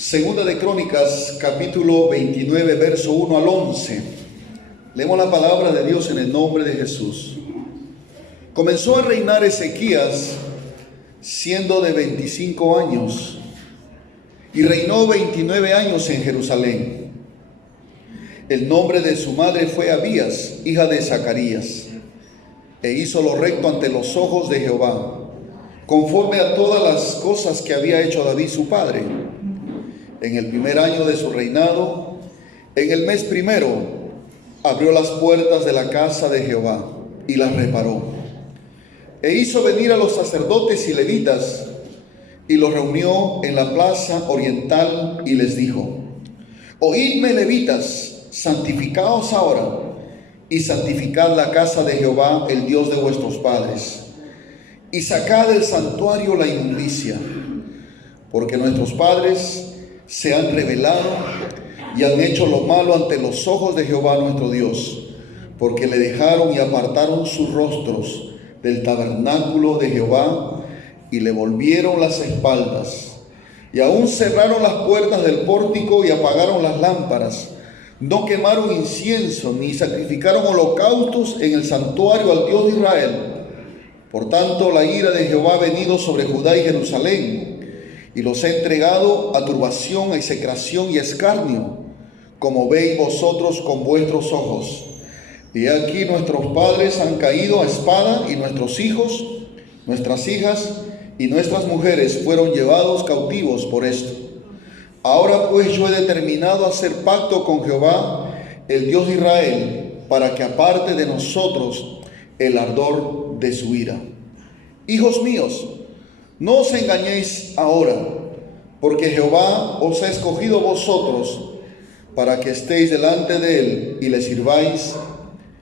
Segunda de Crónicas, capítulo 29, verso 1 al 11. Leemos la palabra de Dios en el nombre de Jesús. Comenzó a reinar Ezequías siendo de 25 años y reinó 29 años en Jerusalén. El nombre de su madre fue Abías, hija de Zacarías, e hizo lo recto ante los ojos de Jehová, conforme a todas las cosas que había hecho David su padre. En el primer año de su reinado, en el mes primero, abrió las puertas de la casa de Jehová y las reparó. E hizo venir a los sacerdotes y levitas y los reunió en la plaza oriental y les dijo: Oídme, levitas, santificaos ahora y santificad la casa de Jehová, el Dios de vuestros padres, y sacad del santuario la inmundicia, porque nuestros padres se han rebelado y han hecho lo malo ante los ojos de Jehová nuestro Dios, porque le dejaron y apartaron sus rostros del tabernáculo de Jehová y le volvieron las espaldas, y aún cerraron las puertas del pórtico y apagaron las lámparas. No quemaron incienso ni sacrificaron holocaustos en el santuario al Dios de Israel. Por tanto, la ira de Jehová ha venido sobre Judá y Jerusalén, y los he entregado a turbación, a execración y a escarnio, como veis vosotros con vuestros ojos. Y aquí nuestros padres han caído a espada, y nuestros hijos, nuestras hijas y nuestras mujeres fueron llevados cautivos por esto. Ahora pues yo he determinado hacer pacto con Jehová, el Dios de Israel, para que aparte de nosotros el ardor de su ira. Hijos míos, no os engañéis ahora, porque Jehová os ha escogido vosotros para que estéis delante de él y le sirváis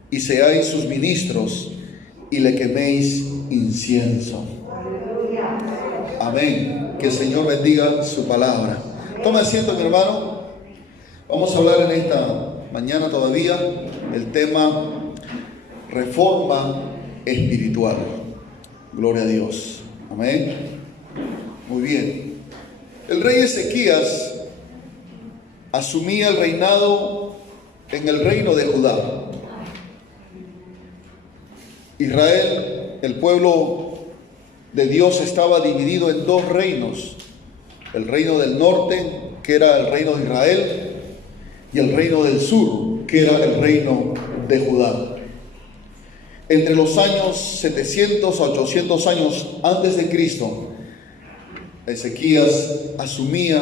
y seáis sus ministros y le queméis incienso. Amén. Que el Señor bendiga su palabra. Tome asiento, mi hermano. Vamos a hablar en esta mañana todavía el tema reforma espiritual. Gloria a Dios. Amén. Muy bien. El rey Ezequías asumía el reinado en el reino de Judá. Israel, el pueblo de Dios, estaba dividido en dos reinos: el reino del norte, que era el reino de Israel, y el reino del sur, que era el reino de Judá. Entre los años 700 a 800 años antes de Cristo, Ezequías asumía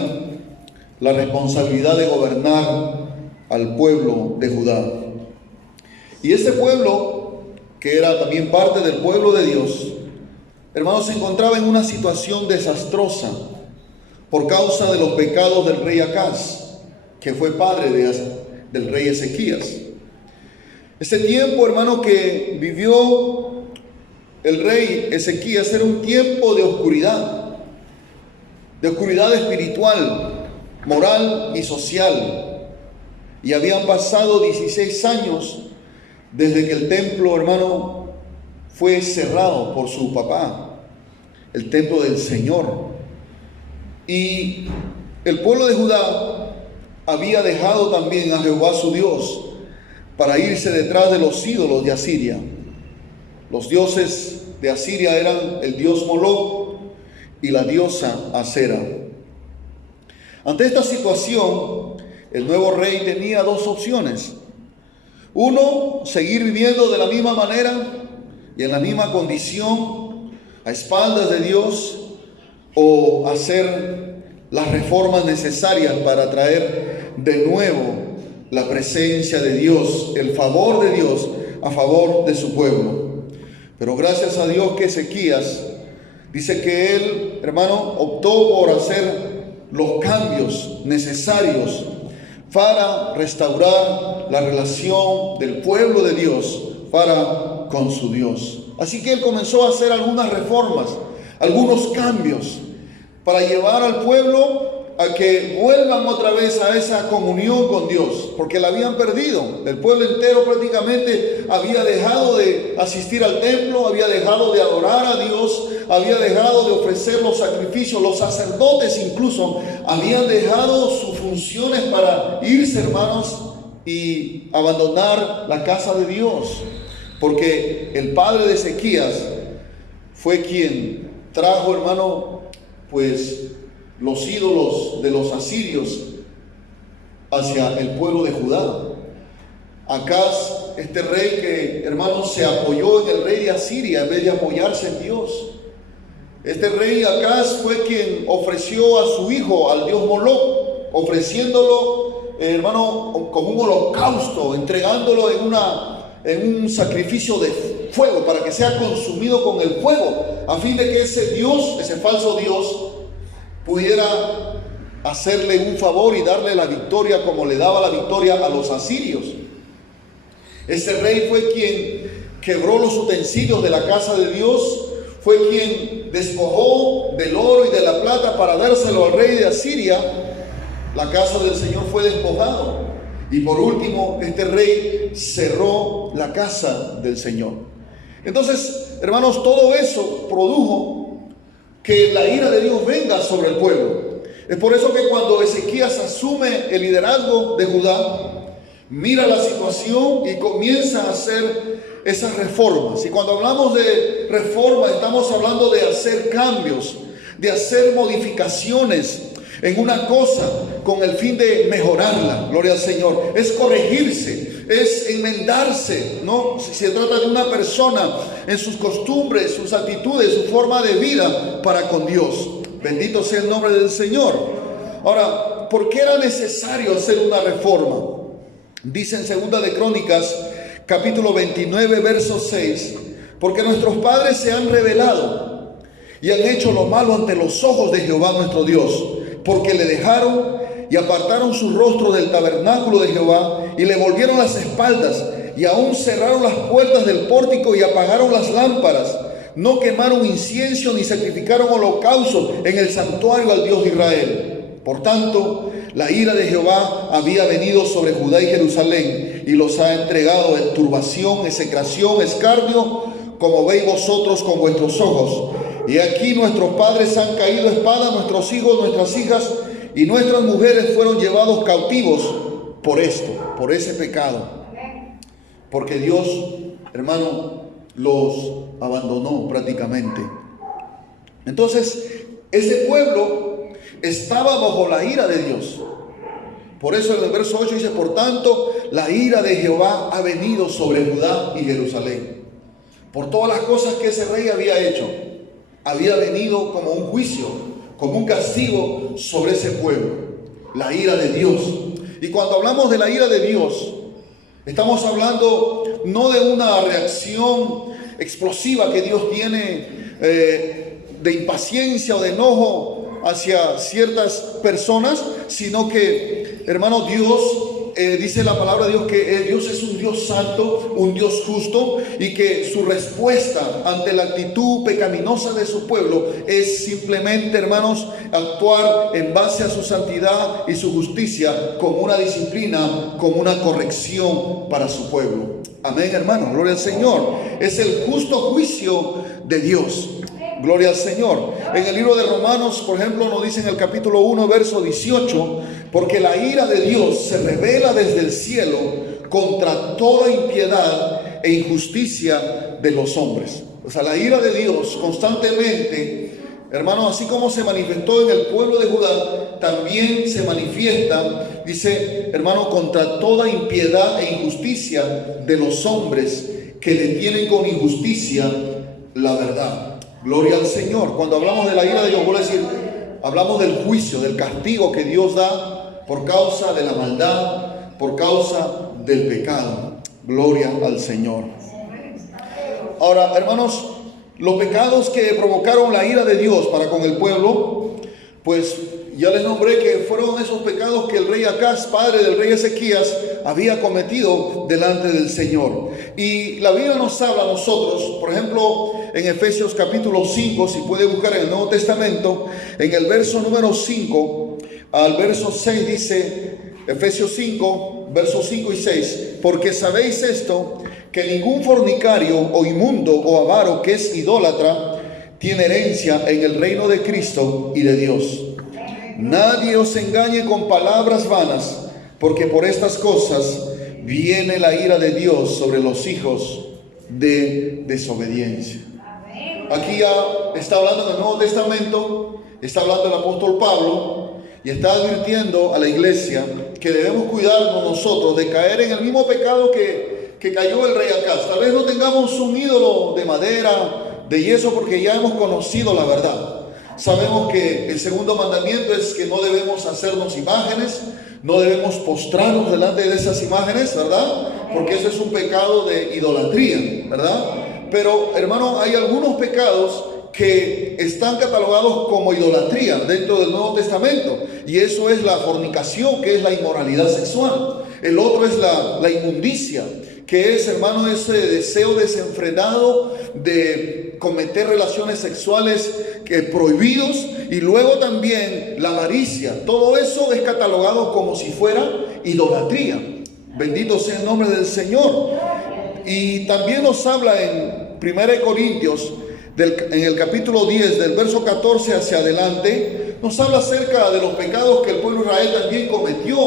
la responsabilidad de gobernar al pueblo de Judá. Y este pueblo, que era también parte del pueblo de Dios, hermanos, se encontraba en una situación desastrosa por causa de los pecados del rey Acaz, que fue padre del rey Ezequías. Este tiempo, hermano, que vivió el rey Ezequías era un tiempo de oscuridad espiritual, moral y social. Y habían pasado 16 años desde que el templo, hermano, fue cerrado por su papá, el templo del Señor. Y el pueblo de Judá había dejado también a Jehová su Dios para irse detrás de los ídolos de Asiria. Los dioses de Asiria eran el dios Moloc y la diosa Acera. Ante esta situación, el nuevo rey tenía dos opciones. Uno, seguir viviendo de la misma manera y en la misma condición, a espaldas de Dios, o hacer las reformas necesarias para traer de nuevo la presencia de Dios, el favor de Dios a favor de su pueblo. Pero gracias a Dios que Ezequías dice que él, hermano, optó por hacer los cambios necesarios para restaurar la relación del pueblo de Dios para con su Dios. Así que él comenzó a hacer algunas reformas, algunos cambios para llevar al pueblo a que vuelvan otra vez a esa comunión con Dios, porque la habían perdido. El pueblo entero prácticamente había dejado de asistir al templo, había dejado de adorar a Dios, había dejado de ofrecer los sacrificios, los sacerdotes incluso habían dejado sus funciones para irse, hermanos, y abandonar la casa de Dios, porque el padre de Ezequías fue quien trajo, hermano, pues los ídolos de los asirios hacia el pueblo de Judá. Acaz, este rey que, hermanos, se apoyó en el rey de Asiria en vez de apoyarse en Dios. Este rey Acaz fue quien ofreció a su hijo al dios Moloc, ofreciéndolo, hermano, como un holocausto, entregándolo en un sacrificio de fuego para que sea consumido con el fuego, a fin de que ese Dios, ese falso Dios, pudiera hacerle un favor y darle la victoria como le daba la victoria a los asirios. Ese rey fue quien quebró los utensilios de la casa de Dios, fue quien despojó del oro y de la plata para dárselo al rey de Asiria. La casa del Señor fue despojado. Y por último, este rey cerró la casa del Señor. Entonces, hermanos, todo eso produjo que la ira de Dios venga sobre el pueblo. Es por eso que cuando Ezequías asume el liderazgo de Judá, mira la situación y comienza a hacer esas reformas. Y cuando hablamos de reforma, estamos hablando de hacer cambios, de hacer modificaciones en una cosa con el fin de mejorarla. Gloria al Señor. Es corregirse, es enmendarse, ¿no? Si se trata de una persona en sus costumbres, sus actitudes, su forma de vida para con Dios. Bendito sea el nombre del Señor. Ahora, ¿por qué era necesario hacer una reforma? Dice en Segunda de Crónicas, capítulo 29, verso 6, porque nuestros padres se han rebelado y han hecho lo malo ante los ojos de Jehová nuestro Dios, porque le dejaron y apartaron su rostro del tabernáculo de Jehová y le volvieron las espaldas y aún cerraron las puertas del pórtico y apagaron las lámparas. No quemaron incienso ni sacrificaron holocausto en el santuario al Dios de Israel. Por tanto, la ira de Jehová había venido sobre Judá y Jerusalén y los ha entregado en turbación, execración, escarnio, como veis vosotros con vuestros ojos. Y aquí nuestros padres han caído a espada, nuestros hijos, nuestras hijas y nuestras mujeres fueron llevados cautivos por esto, por ese pecado. Porque Dios, hermano, los abandonó prácticamente. Entonces, ese pueblo estaba bajo la ira de Dios. Por eso en el verso 8 dice, por tanto, la ira de Jehová ha venido sobre Judá y Jerusalén. Por todas las cosas que ese rey había hecho, había venido como un juicio, como un castigo sobre ese pueblo. La ira de Dios. Y cuando hablamos de la ira de Dios, estamos hablando no de una reacción explosiva que Dios tiene de impaciencia o de enojo hacia ciertas personas, sino que, hermano, Dios, dice la palabra de Dios que Dios es un Dios santo, un Dios justo, y que su respuesta ante la actitud pecaminosa de su pueblo es simplemente, hermanos, actuar en base a su santidad y su justicia como una disciplina, como una corrección para su pueblo. Amén, hermanos, gloria al Señor. Es el justo juicio de Dios. Gloria al Señor. En el libro de Romanos, por ejemplo, nos dice en el capítulo 1, verso 18, porque la ira de Dios se revela desde el cielo contra toda impiedad e injusticia de los hombres. O sea, la ira de Dios constantemente, hermanos, así como se manifestó en el pueblo de Judá, también se manifiesta, dice, hermano, contra toda impiedad e injusticia de los hombres que detienen con injusticia la verdad. Gloria al Señor. Cuando hablamos de la ira de Dios, vuelvo a decir, hablamos del juicio, del castigo que Dios da por causa de la maldad, por causa del pecado. Gloria al Señor. Ahora, hermanos, los pecados que provocaron la ira de Dios para con el pueblo, pues ya les nombré que fueron esos pecados que el rey Acaz, padre del rey Ezequías, había cometido delante del Señor. Y la Biblia nos habla a nosotros, por ejemplo, en Efesios capítulo 5, si puede buscar en el Nuevo Testamento, en el verso número 5 al verso 6 dice, Efesios 5, versos 5 y 6, porque sabéis esto, que ningún fornicario o inmundo o avaro que es idólatra, tiene herencia en el reino de Cristo y de Dios. Nadie os engañe con palabras vanas, porque por estas cosas viene la ira de Dios sobre los hijos de desobediencia. Aquí ya está hablando del Nuevo Testamento, está hablando el apóstol Pablo y está advirtiendo a la iglesia que debemos cuidarnos nosotros de caer en el mismo pecado que cayó el rey Acaz. Tal vez no tengamos un ídolo de madera, de yeso, porque ya hemos conocido la verdad. Sabemos que el segundo mandamiento es que no debemos hacernos imágenes, no debemos postrarnos delante de esas imágenes, ¿verdad? Porque eso es un pecado de idolatría, ¿verdad? Pero, hermano, hay algunos pecados que están catalogados como idolatría dentro del Nuevo Testamento, y eso es la fornicación, que es la inmoralidad sexual. El otro es la inmundicia, que es, hermano, ese deseo desenfrenado de cometer relaciones sexuales prohibidos, y luego también la avaricia. Todo eso es catalogado como si fuera idolatría. Bendito sea el nombre del Señor. Y también nos habla en 1 Corintios, en el capítulo 10, del verso 14 hacia adelante, nos habla acerca de los pecados que el pueblo de Israel también cometió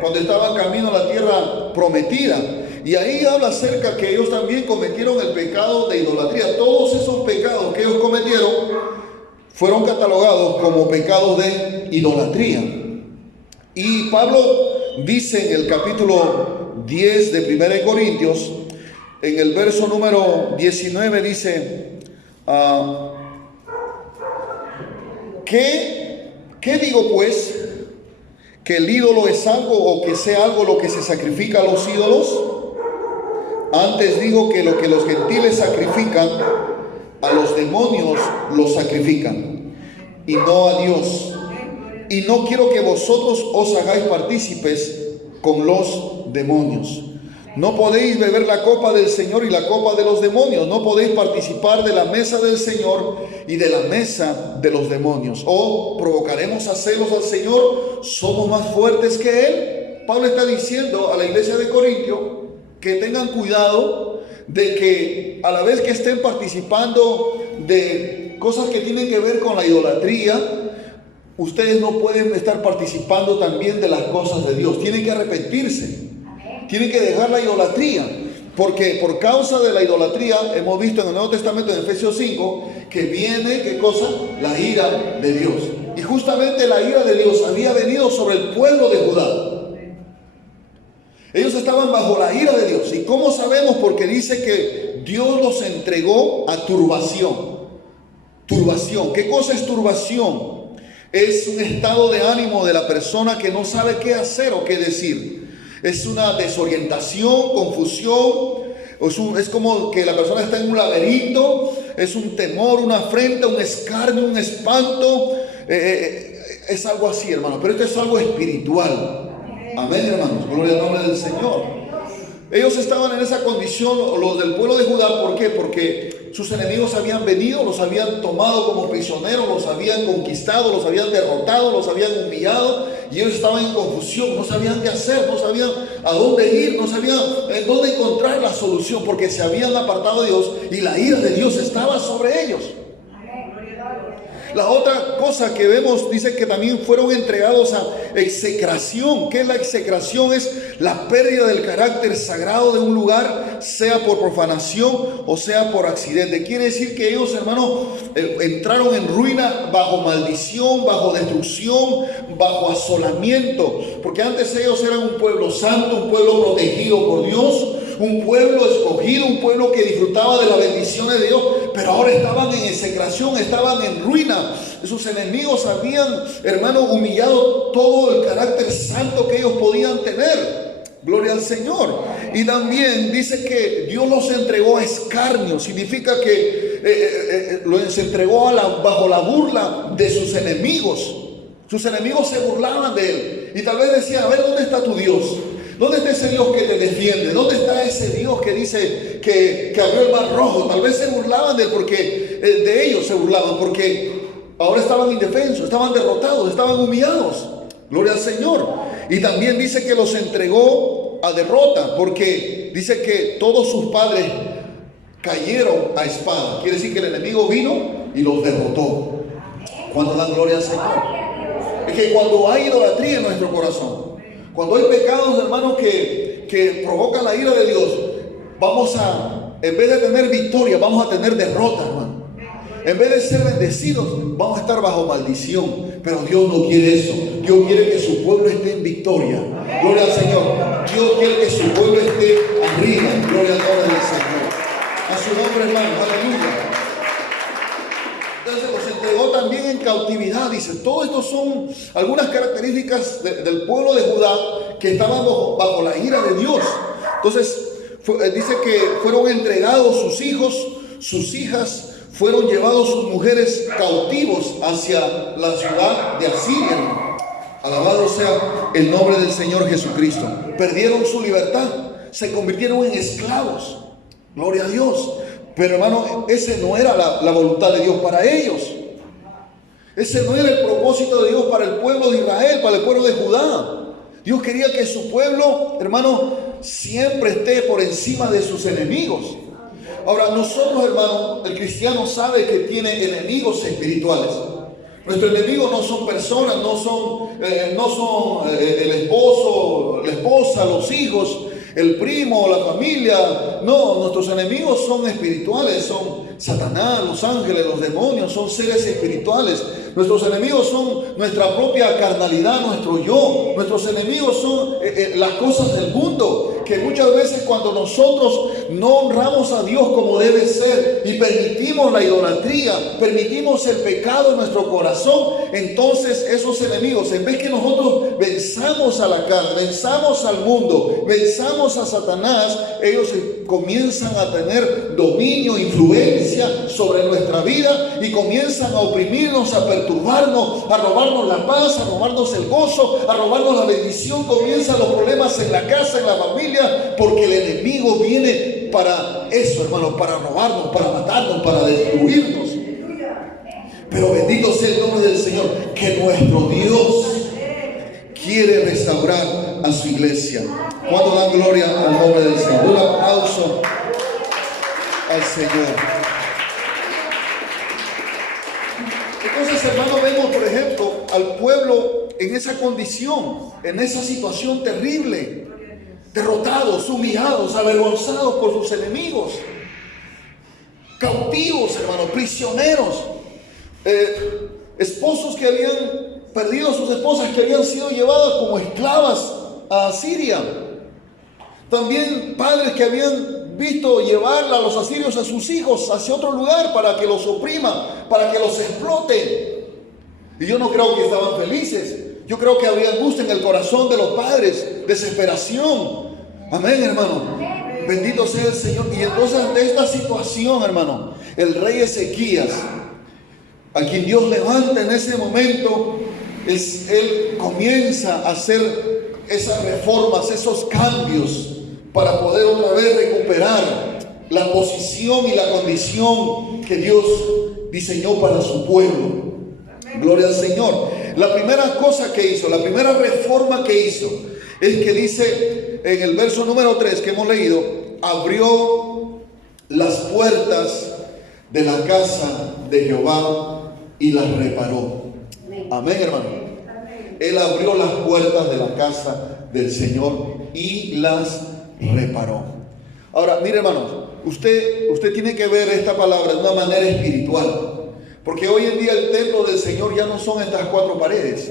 cuando estaba en camino a la tierra prometida. Y ahí habla acerca que ellos también cometieron el pecado de idolatría. Todos esos pecados que ellos cometieron fueron catalogados como pecados de idolatría. Y Pablo dice en el capítulo 10 de 1 Corintios, en el verso número 19, dice: ¿Qué digo pues? ¿Que el ídolo es algo, o que sea algo lo que se sacrifica a los ídolos? Antes digo que lo que los gentiles sacrifican, a los demonios los sacrifican, y no a Dios. Y no quiero que vosotros os hagáis partícipes con los demonios. No podéis beber la copa del Señor y la copa de los demonios. No podéis participar de la mesa del Señor y de la mesa de los demonios. ¿O provocaremos a celos al Señor? ¿Somos más fuertes que Él? Pablo está diciendo a la iglesia de Corintio que tengan cuidado de que a la vez que estén participando de cosas que tienen que ver con la idolatría, ustedes no pueden estar participando también de las cosas de Dios. Tienen que arrepentirse. Tienen que dejar la idolatría, porque por causa de la idolatría hemos visto en el Nuevo Testamento, en Efesios 5, que viene, ¿qué cosa? La ira de Dios. Y justamente la ira de Dios había venido sobre el pueblo de Judá. Ellos estaban bajo la ira de Dios. ¿Y cómo sabemos? Porque dice que Dios los entregó a turbación. Turbación. ¿Qué cosa es turbación? Es un estado de ánimo de la persona que no sabe qué hacer o qué decir. Es una desorientación, confusión. Es como que la persona está en un laberinto. Es un temor, una afrenta, un escarnio, un espanto. Es algo así, hermano. Pero esto es algo espiritual. Amén, hermanos. Gloria al nombre del Señor. Ellos estaban en esa condición, los del pueblo de Judá. ¿Por qué? Porque sus enemigos habían venido, los habían tomado como prisioneros, los habían conquistado, los habían derrotado, los habían humillado, y ellos estaban en confusión, no sabían qué hacer, no sabían a dónde ir, no sabían en dónde encontrar la solución, porque se habían apartado de Dios y la ira de Dios estaba sobre ellos. La otra cosa que vemos, dice que también fueron entregados a execración. ¿Qué es la execración? Es la pérdida del carácter sagrado de un lugar, sea por profanación o sea por accidente. Quiere decir que ellos, hermanos, entraron en ruina bajo maldición, bajo destrucción, bajo asolamiento. Porque antes ellos eran un pueblo santo, un pueblo protegido por Dios, un pueblo escogido, un pueblo que disfrutaba de las bendiciones de Dios, pero ahora estaban en execración, estaban en ruina. Sus enemigos habían, hermano, humillado todo el carácter santo que ellos podían tener. Gloria al Señor. Y también dice que Dios los entregó a escarnio. Significa que los entregó bajo la burla de sus enemigos. Sus enemigos se burlaban de él. Y tal vez decían: a ver, ¿dónde está tu Dios? ¿Dónde está ese Dios que te defiende? ¿Dónde está ese Dios que dice que abrió el mar rojo? Tal vez se burlaban de él, porque de ellos se burlaban, porque ahora estaban indefensos, estaban derrotados, estaban humillados. Gloria al Señor. Y también dice que los entregó a derrota, porque dice que todos sus padres cayeron a espada. Quiere decir que el enemigo vino y los derrotó. ¿Cuándo dan gloria al Señor? Es que cuando hay idolatría en nuestro corazón, cuando hay pecados, hermanos, que provocan la ira de Dios, en vez de tener victoria, vamos a tener derrota, hermano. En vez de ser bendecidos, vamos a estar bajo maldición. Pero Dios no quiere eso. Dios quiere que su pueblo esté en victoria. Gloria al Señor. Dios quiere que su pueblo esté arriba. Gloria al nombre del Señor. A su nombre, hermano. Aleluya. Entonces los entregó también en cautividad. Dice, todo esto son algunas características del pueblo de Judá que estaban bajo la ira de Dios. Entonces dice que fueron entregados sus hijos, sus hijas, fueron llevados sus mujeres cautivos hacia la ciudad de Asiria. Alabado sea el nombre del Señor Jesucristo. Perdieron su libertad, se convirtieron en esclavos. Gloria a Dios. Pero hermano, ese no era la voluntad de Dios para ellos. Ese no era el propósito de Dios para el pueblo de Israel, para el pueblo de Judá. Dios quería que su pueblo, hermano, siempre esté por encima de sus enemigos. Ahora, nosotros, hermano, el cristiano sabe que tiene enemigos espirituales. Nuestros enemigos no son personas, no son el esposo, la esposa, los hijos, el primo, la familia. No, nuestros enemigos son espirituales, son Satanás, los ángeles, los demonios, son seres espirituales. Nuestros enemigos son nuestra propia carnalidad, nuestro yo. Nuestros enemigos son las cosas del mundo, que muchas veces cuando nosotros no honramos a Dios como debe ser y permitimos la idolatría, permitimos el pecado en nuestro corazón, entonces esos enemigos, en vez que nosotros venzamos a la carne, venzamos al mundo, venzamos a Satanás, ellos comienzan a tener dominio, influencia sobre nuestra vida y comienzan a oprimirnos, a perturbarnos, a robarnos la paz, a robarnos el gozo, a robarnos la bendición. Comienzan los problemas en la casa, en la familia, porque el enemigo viene para eso, hermanos, para robarnos, para matarnos, para destruirnos. Pero bendito sea el nombre del Señor, que nuestro Dios quiere restaurar a su iglesia. ¿Cuándo dan gloria al nombre del Señor? Un aplauso al Señor. Entonces, hermanos, vemos, por ejemplo, al pueblo en esa condición, en esa situación terrible, derrotados, humillados, avergonzados por sus enemigos, cautivos, hermanos, prisioneros, esposos que habían perdido a sus esposas, que habían sido llevadas como esclavas a Asiria. También padres que habían visto llevar a los asirios a sus hijos hacia otro lugar para que los opriman, para que los exploten. Y yo no creo que estaban felices. Yo creo que había angustia en el corazón de los padres, desesperación. Amén, hermano. Bendito sea el Señor. Y entonces, ante esta situación, hermano, el rey Ezequías, a quien Dios levanta en ese momento, él comienza a hacer esas reformas, esos cambios, para poder otra vez recuperar la posición y la condición que Dios diseñó para su pueblo. Gloria al Señor. La primera cosa que hizo, la primera reforma que hizo, es que dice en el verso número 3 que hemos leído, abrió las puertas de la casa de Jehová y las reparó. Amén, hermano. Él abrió las puertas de la casa del Señor y las reparó. Ahora, mire, hermanos, usted tiene que ver esta palabra de una manera espiritual. Porque hoy en día el templo del Señor ya no son estas cuatro paredes,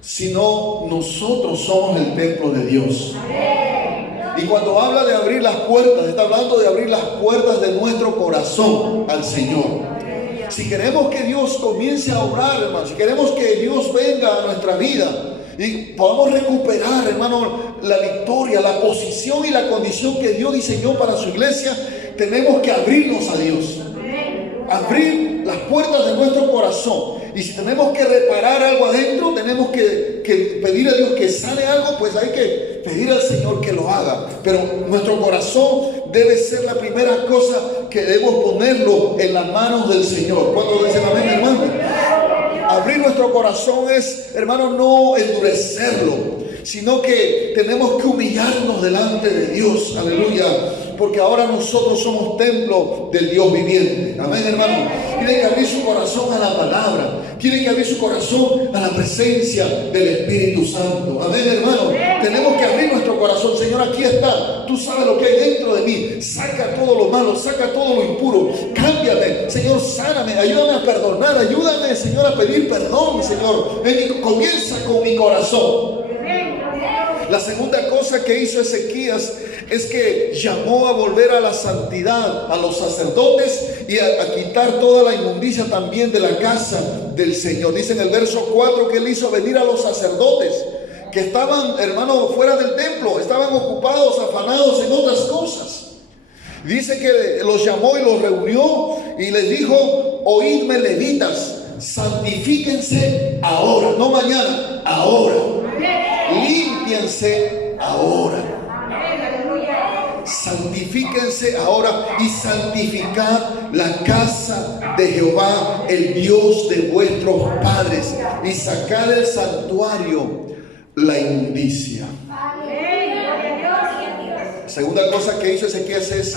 sino nosotros somos el templo de Dios. Y cuando habla de abrir las puertas, está hablando de abrir las puertas de nuestro corazón al Señor. Si queremos que Dios comience a obrar, hermano, si queremos que Dios venga a nuestra vida y podamos recuperar, hermano, la victoria, la posición y la condición que Dios diseñó para su iglesia, tenemos que abrirnos a Dios. Abrir las puertas de nuestro corazón. Y si tenemos que reparar algo adentro, tenemos que pedir a Dios que sane algo, pues hay que pedir al Señor que lo haga. Pero nuestro corazón debe ser la primera cosa que debemos ponerlo en las manos del Señor. ¿Cuándo dicen amén, hermano? Abrir nuestro corazón es, hermano, no endurecerlo, sino que tenemos que humillarnos delante de Dios. Aleluya. porque ahora nosotros somos templo del Dios viviente. Amén, hermano. Tiene que abrir su corazón a la palabra. Tiene que abrir su corazón a la presencia del Espíritu Santo. Amén, hermano. Tenemos que abrir nuestro corazón. Señor, aquí está. Tú sabes lo que hay dentro de mí. Saca todo lo malo, saca todo lo impuro. Cámbiame, Señor, sáname. Ayúdame a perdonar. Ayúdame, Señor, a pedir perdón, Señor. Comienza con mi corazón. La segunda cosa que hizo Ezequías es que llamó a volver a la santidad a los sacerdotes y a quitar toda la inmundicia también de la casa del Señor. Dice en el verso 4 que él hizo venir a los sacerdotes que estaban, hermano, fuera del templo, estaban ocupados, afanados en otras cosas. Dice que los llamó y los reunió y les dijo: oídme, levitas, santifíquense ahora, no mañana, ahora. Límpiense ahora. Santifíquense ahora y santificad la casa de Jehová, el Dios de vuestros padres, y sacad del santuario la inmundicia. Segunda cosa que hizo Ezequías es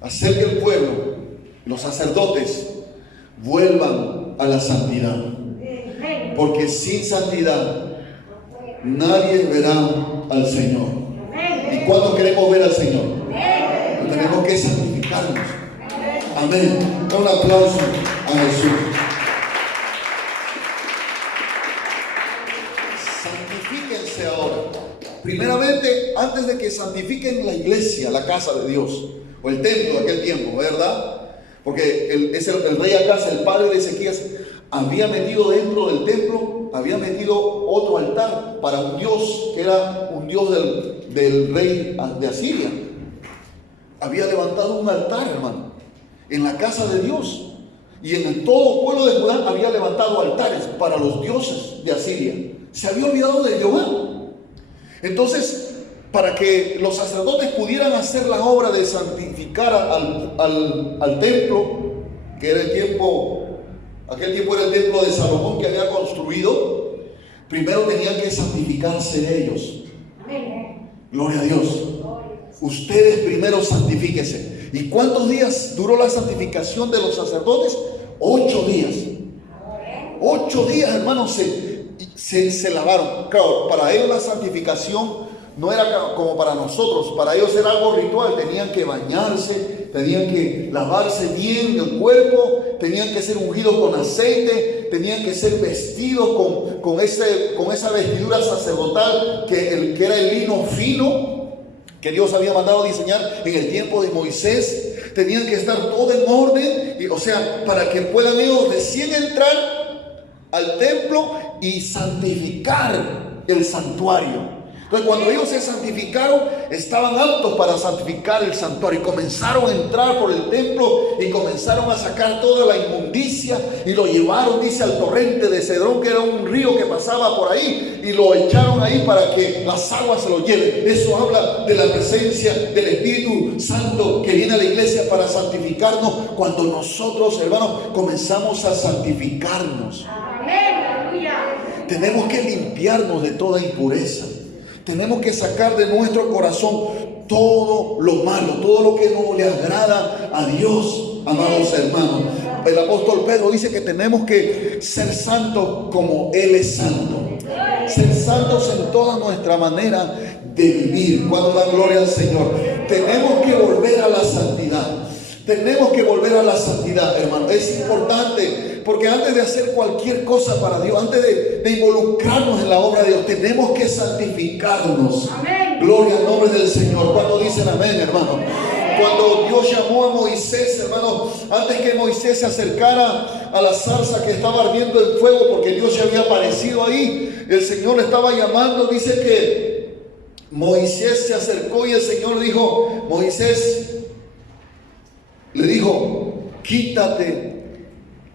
hacer que el pueblo, los sacerdotes, vuelvan a la santidad, porque sin santidad nadie verá al Señor. ¿Y cuándo queremos ver al Señor? Tenemos que santificarnos. Amén. Un aplauso a Jesús. Santifíquense ahora. Primeramente, antes de que santifiquen la iglesia, la casa de Dios, o el templo de aquel tiempo, ¿verdad? Porque el rey Acaz, el padre de Ezequías, había metido dentro del templo, había metido otro altar para un dios que era un dios del rey de Asiria. Había levantado un altar, hermano, en la casa de Dios, y en todo el pueblo de Judá había levantado altares para los dioses de Asiria. Se había olvidado de Jehová. Entonces, para que los sacerdotes pudieran hacer la obra de santificar al templo, que era aquel tiempo era el templo de Salomón que había construido, primero tenían que santificarse ellos. Gloria a Dios. Ustedes primero santifíquense. ¿Y cuántos días duró la santificación de los sacerdotes? 8 días. 8 días, hermanos, se lavaron. Claro, para ellos la santificación no era como para nosotros. Para ellos era algo ritual. Tenían que bañarse, tenían que lavarse bien el cuerpo, tenían que ser ungidos con aceite, tenían que ser vestidos con esa vestidura sacerdotal que era el lino fino que Dios había mandado diseñar en el tiempo de Moisés. Tenían que estar todo en orden, o sea, para que puedan ellos recién entrar al templo y santificar el santuario. Entonces, cuando ellos se santificaron, estaban aptos para santificar el santuario, y comenzaron a entrar por el templo y comenzaron a sacar toda la inmundicia y lo llevaron, dice, al torrente de Cedrón, que era un río que pasaba por ahí, y lo echaron ahí para que las aguas se lo lleven. Eso habla de la presencia del Espíritu Santo que viene a la iglesia para santificarnos cuando nosotros, hermanos, comenzamos a santificarnos. Tenemos que limpiarnos de toda impureza. Tenemos que sacar de nuestro corazón todo lo malo, todo lo que no le agrada a Dios, amados hermanos. El apóstol Pedro dice que tenemos que ser santos como Él es santo. Ser santos en toda nuestra manera de vivir. Cuando da gloria al Señor, tenemos que volver a la santidad. Tenemos que volver a la santidad, hermano. Es importante, porque antes de hacer cualquier cosa para Dios, antes de involucrarnos en la obra de Dios, tenemos que santificarnos. Amén. Gloria al nombre del Señor. Cuando dicen amén, hermano. Cuando Dios llamó a Moisés, hermano, antes que Moisés se acercara a la zarza que estaba ardiendo en fuego, porque Dios se había aparecido ahí, el Señor le estaba llamando. Dice que Moisés se acercó y el Señor dijo: Moisés, le dijo, quítate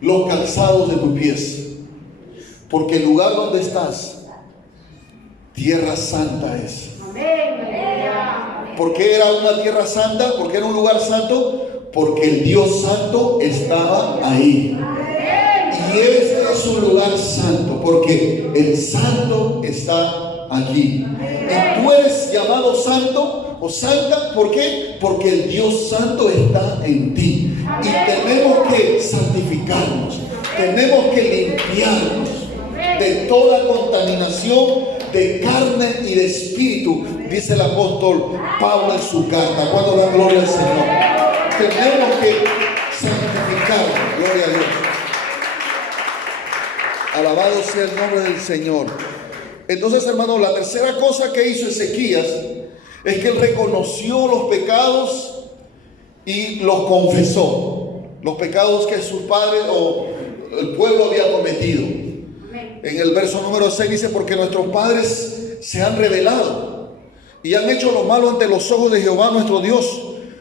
los calzados de tus pies, porque el lugar donde estás, tierra santa es. ¿Por qué era una tierra santa? ¿Por qué era un lugar santo? Porque el Dios santo estaba ahí. Y este es un lugar santo, porque el santo está aquí. Y tú eres llamado santo o santa, ¿por qué? Porque el Dios santo está en ti. Y tenemos que santificarnos, tenemos que limpiarnos de toda contaminación de carne y de espíritu, dice el apóstol Pablo en su carta. Cuando da gloria al Señor, tenemos que santificarnos. Gloria a Dios. Alabado sea el nombre del Señor. Entonces, hermanos, la tercera cosa que hizo Ezequías es que él reconoció los pecados y los confesó. Los pecados que sus padres o el pueblo había cometido. En el verso número 6 dice: porque nuestros padres se han rebelado y han hecho lo malo ante los ojos de Jehová nuestro Dios,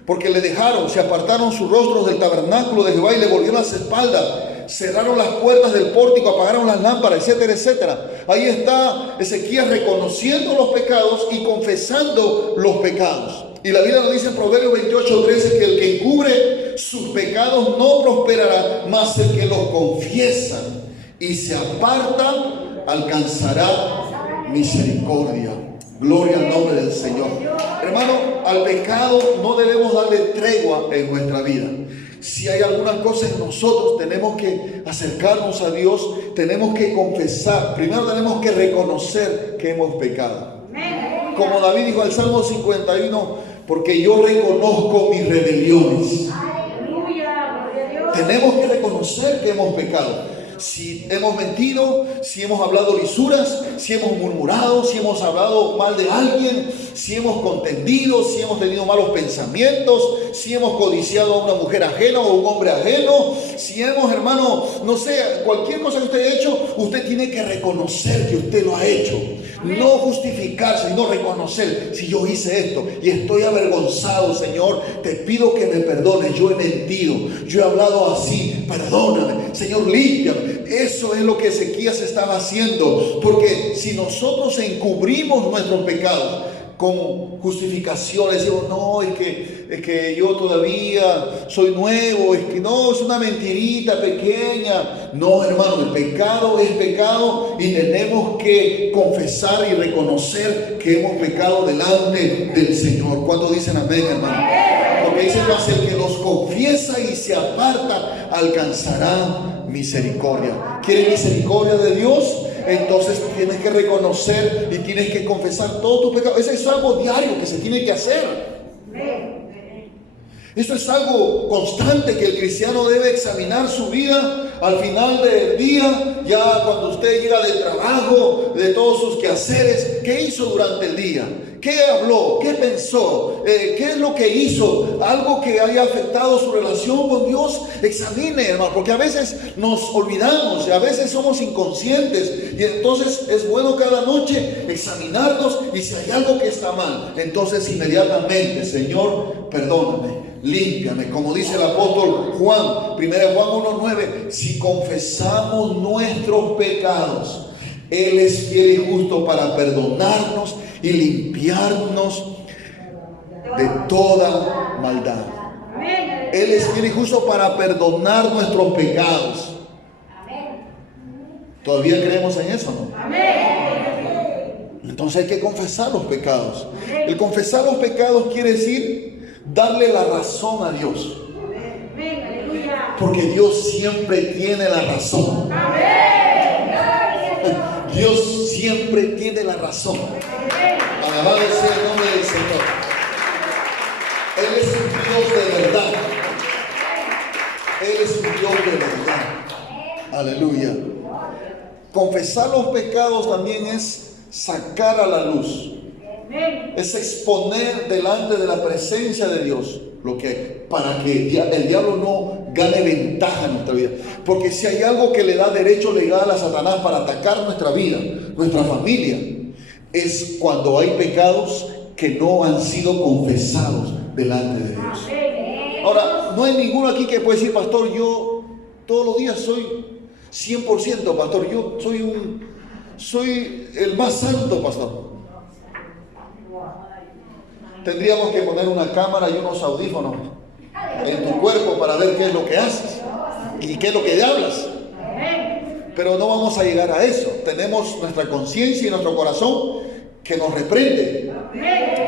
porque le dejaron, se apartaron sus rostros del tabernáculo de Jehová y le volvieron las espaldas, cerraron las puertas del pórtico, apagaron las lámparas, etcétera, etcétera. Ahí está Ezequías reconociendo los pecados y confesando los pecados. Y la Biblia nos dice en Proverbios 28:13 que el que encubre sus pecados no prosperará, mas el que los confiesa y se aparta alcanzará misericordia. Gloria al nombre del Señor. Hermano, al pecado no debemos darle tregua en nuestra vida. Si hay alguna cosa en nosotros, tenemos que acercarnos a Dios, tenemos que confesar. Primero tenemos que reconocer que hemos pecado. Como David dijo al Salmo 51, porque yo reconozco mis rebeliones. Tenemos que reconocer que hemos pecado. Si hemos mentido, si hemos hablado lisuras, si hemos murmurado, si hemos hablado mal de alguien, si hemos contendido, si hemos tenido malos pensamientos, si hemos codiciado a una mujer ajena o a un hombre ajeno, si hemos, hermano, no sé, cualquier cosa que usted haya hecho, usted tiene que reconocer que usted lo ha hecho. No justificarse, sino reconocer: si yo hice esto y estoy avergonzado, Señor, te pido que me perdones, yo he mentido, yo he hablado así, perdóname, Señor, límpiame. Eso es lo que Ezequías estaba haciendo, porque si nosotros encubrimos nuestros pecados con justificaciones, decimos: no, es que yo todavía soy nuevo, es que no, es una mentirita pequeña. No, hermano, el pecado es pecado y tenemos que confesar y reconocer que hemos pecado delante del Señor. ¿Cuántos dicen amén, hermano? Porque dice: mas el que los confiesa y se aparta alcanzará misericordia. ¿Quieres misericordia de Dios? Entonces tienes que reconocer y tienes que confesar todo tu pecado. Ese es algo diario que se tiene que hacer. Esto es algo constante que el cristiano debe examinar su vida al final del día, ya cuando usted llega del trabajo, de todos sus quehaceres. ¿Qué hizo durante el día? ¿Qué habló? ¿Qué pensó? ¿Qué es lo que hizo? Algo que haya afectado su relación con Dios. Examine, hermano, porque a veces nos olvidamos y a veces somos inconscientes. Y entonces es bueno cada noche examinarnos, y si hay algo que está mal, entonces inmediatamente: Señor, perdóname, límpiame. Como dice el apóstol Juan, 1 Juan 1:9, si confesamos nuestros pecados, Él es fiel y justo para perdonarnos y limpiarnos de toda maldad. Él es fiel y justo para perdonar nuestros pecados. ¿Todavía creemos en eso, no? Entonces hay que confesar los pecados. El confesar los pecados quiere decir darle la razón a Dios. Porque Dios siempre tiene la razón. Dios siempre tiene la razón. Alabado sea el nombre del Señor. Él es un Dios de verdad. Él es un Dios de verdad. Aleluya. Confesar los pecados también es sacar a la luz. Es exponer delante de la presencia de Dios para que el diablo no gane ventaja en nuestra vida. Porque si hay algo que le da derecho legal a Satanás para atacar nuestra vida, nuestra familia, es cuando hay pecados que no han sido confesados delante de Dios. Ahora, no hay ninguno aquí que puede decir: pastor, yo todos los días soy 100%, pastor, yo soy el más santo, pastor. Tendríamos que poner una cámara y unos audífonos en tu cuerpo para ver qué es lo que haces y qué es lo que hablas. Pero no vamos a llegar a eso. Tenemos nuestra conciencia y nuestro corazón que nos reprende.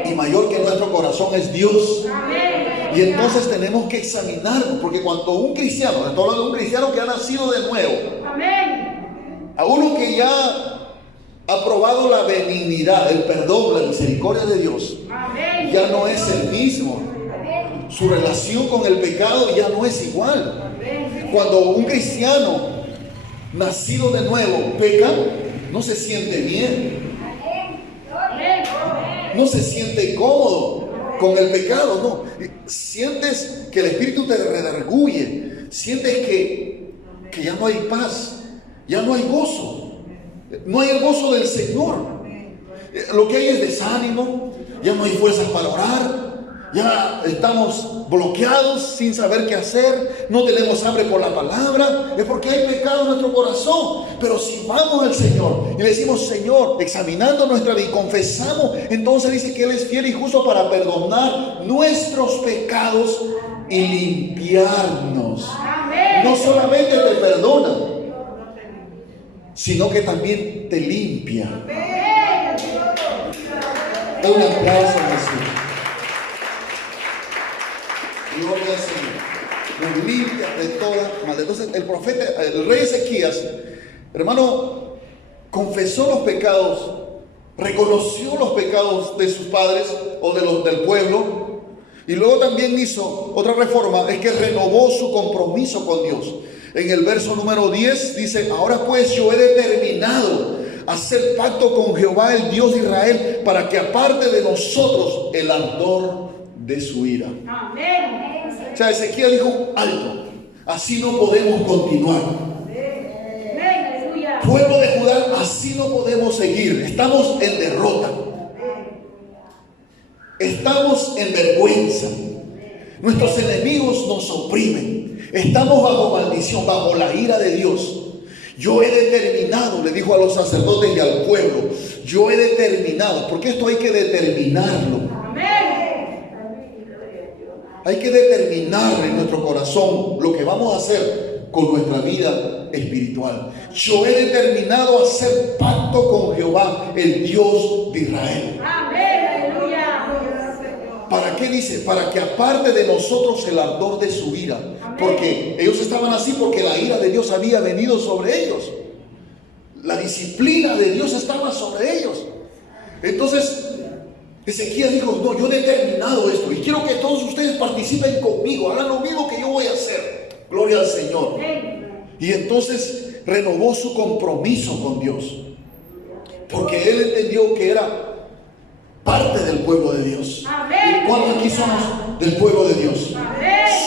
Y mayor que nuestro corazón es Dios. Y entonces tenemos que examinarnos, porque cuando un cristiano, estoy hablando de un cristiano que ha nacido de nuevo, a uno que ya ha probado la benignidad, el perdón, la misericordia de Dios, ya no es el mismo. Su relación con el pecado ya no es igual. Cuando un cristiano nacido de nuevo peca, no se siente bien, no se siente cómodo con el pecado, no. Sientes que el Espíritu te redarguye, sientes que ya no hay paz, ya no hay gozo, no hay el gozo del Señor. Lo que hay es desánimo, ya no hay fuerzas para orar, ya estamos bloqueados sin saber qué hacer, no tenemos hambre por la palabra, es porque hay pecado en nuestro corazón. Pero si vamos al Señor y le decimos: Señor, examinando nuestra vida y confesamos, entonces dice que Él es fiel y justo para perdonar nuestros pecados y limpiarnos. No solamente te perdona, sino que también te limpia. Un aplauso a Jesús. Gloria al Señor. Nos limpia de toda maldad. Entonces el rey Ezequías, hermano, confesó los pecados, reconoció los pecados de sus padres o del pueblo, y luego también hizo otra reforma, es que renovó su compromiso con Dios. En el verso número 10 dice: ahora pues yo he determinado hacer pacto con Jehová, el Dios de Israel, para que aparte de nosotros el ardor de su ira. Amén. O sea, Ezequiel dijo: alto, así no podemos continuar. Pueblo de Judá, así no podemos seguir. Estamos en derrota, estamos en vergüenza, nuestros enemigos nos oprimen, estamos bajo maldición, bajo la ira de Dios. Yo he determinado, le dijo a los sacerdotes y al pueblo, yo he determinado, porque esto hay que determinarlo. Hay que determinar en nuestro corazón lo que vamos a hacer con nuestra vida espiritual. Yo he determinado hacer pacto con Jehová, el Dios de Israel. ¿Para qué dice? Para que aparte de nosotros el ardor de su ira. Porque ellos estaban así porque la ira de Dios había venido sobre ellos. La disciplina de Dios estaba sobre ellos. Entonces Ezequías dijo: no, yo he determinado esto y quiero que todos ustedes participen conmigo, hagan lo mismo que yo voy a hacer. Gloria al Señor. Y entonces renovó su compromiso con Dios, porque él entendió que era parte del pueblo de Dios. ¿Cuántos aquí somos del pueblo de Dios?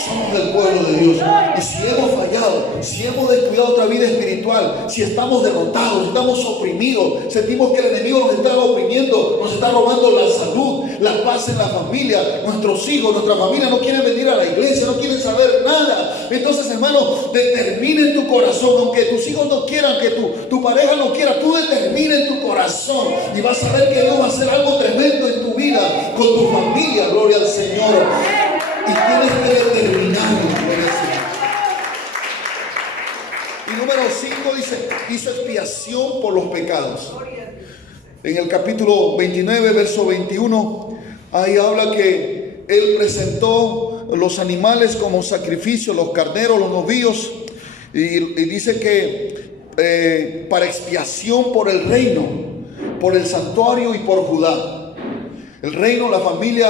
Somos del pueblo de Dios. Y si hemos fallado, si hemos descuidado otra vida espiritual, si estamos derrotados, estamos oprimidos, sentimos que el enemigo nos está oprimiendo, nos está robando la salud, la paz en la familia, nuestros hijos, nuestra familia no quieren venir a la iglesia, no quieren saber nada. Entonces, hermano, determina en tu corazón, aunque tus hijos no quieran, que tu pareja no quiera, tú determina en tu corazón y vas a ver que Dios va a hacer algo tremendo en tu vida, con tu familia. Gloria al Señor. Y tienes que determinarlo. Y número 5 dice: hizo expiación por los pecados. En el capítulo 29, verso 21, ahí habla que él presentó los animales como sacrificio, los carneros, los novillos, y dice que para expiación por el reino, por el santuario y por Judá. El reino, la familia,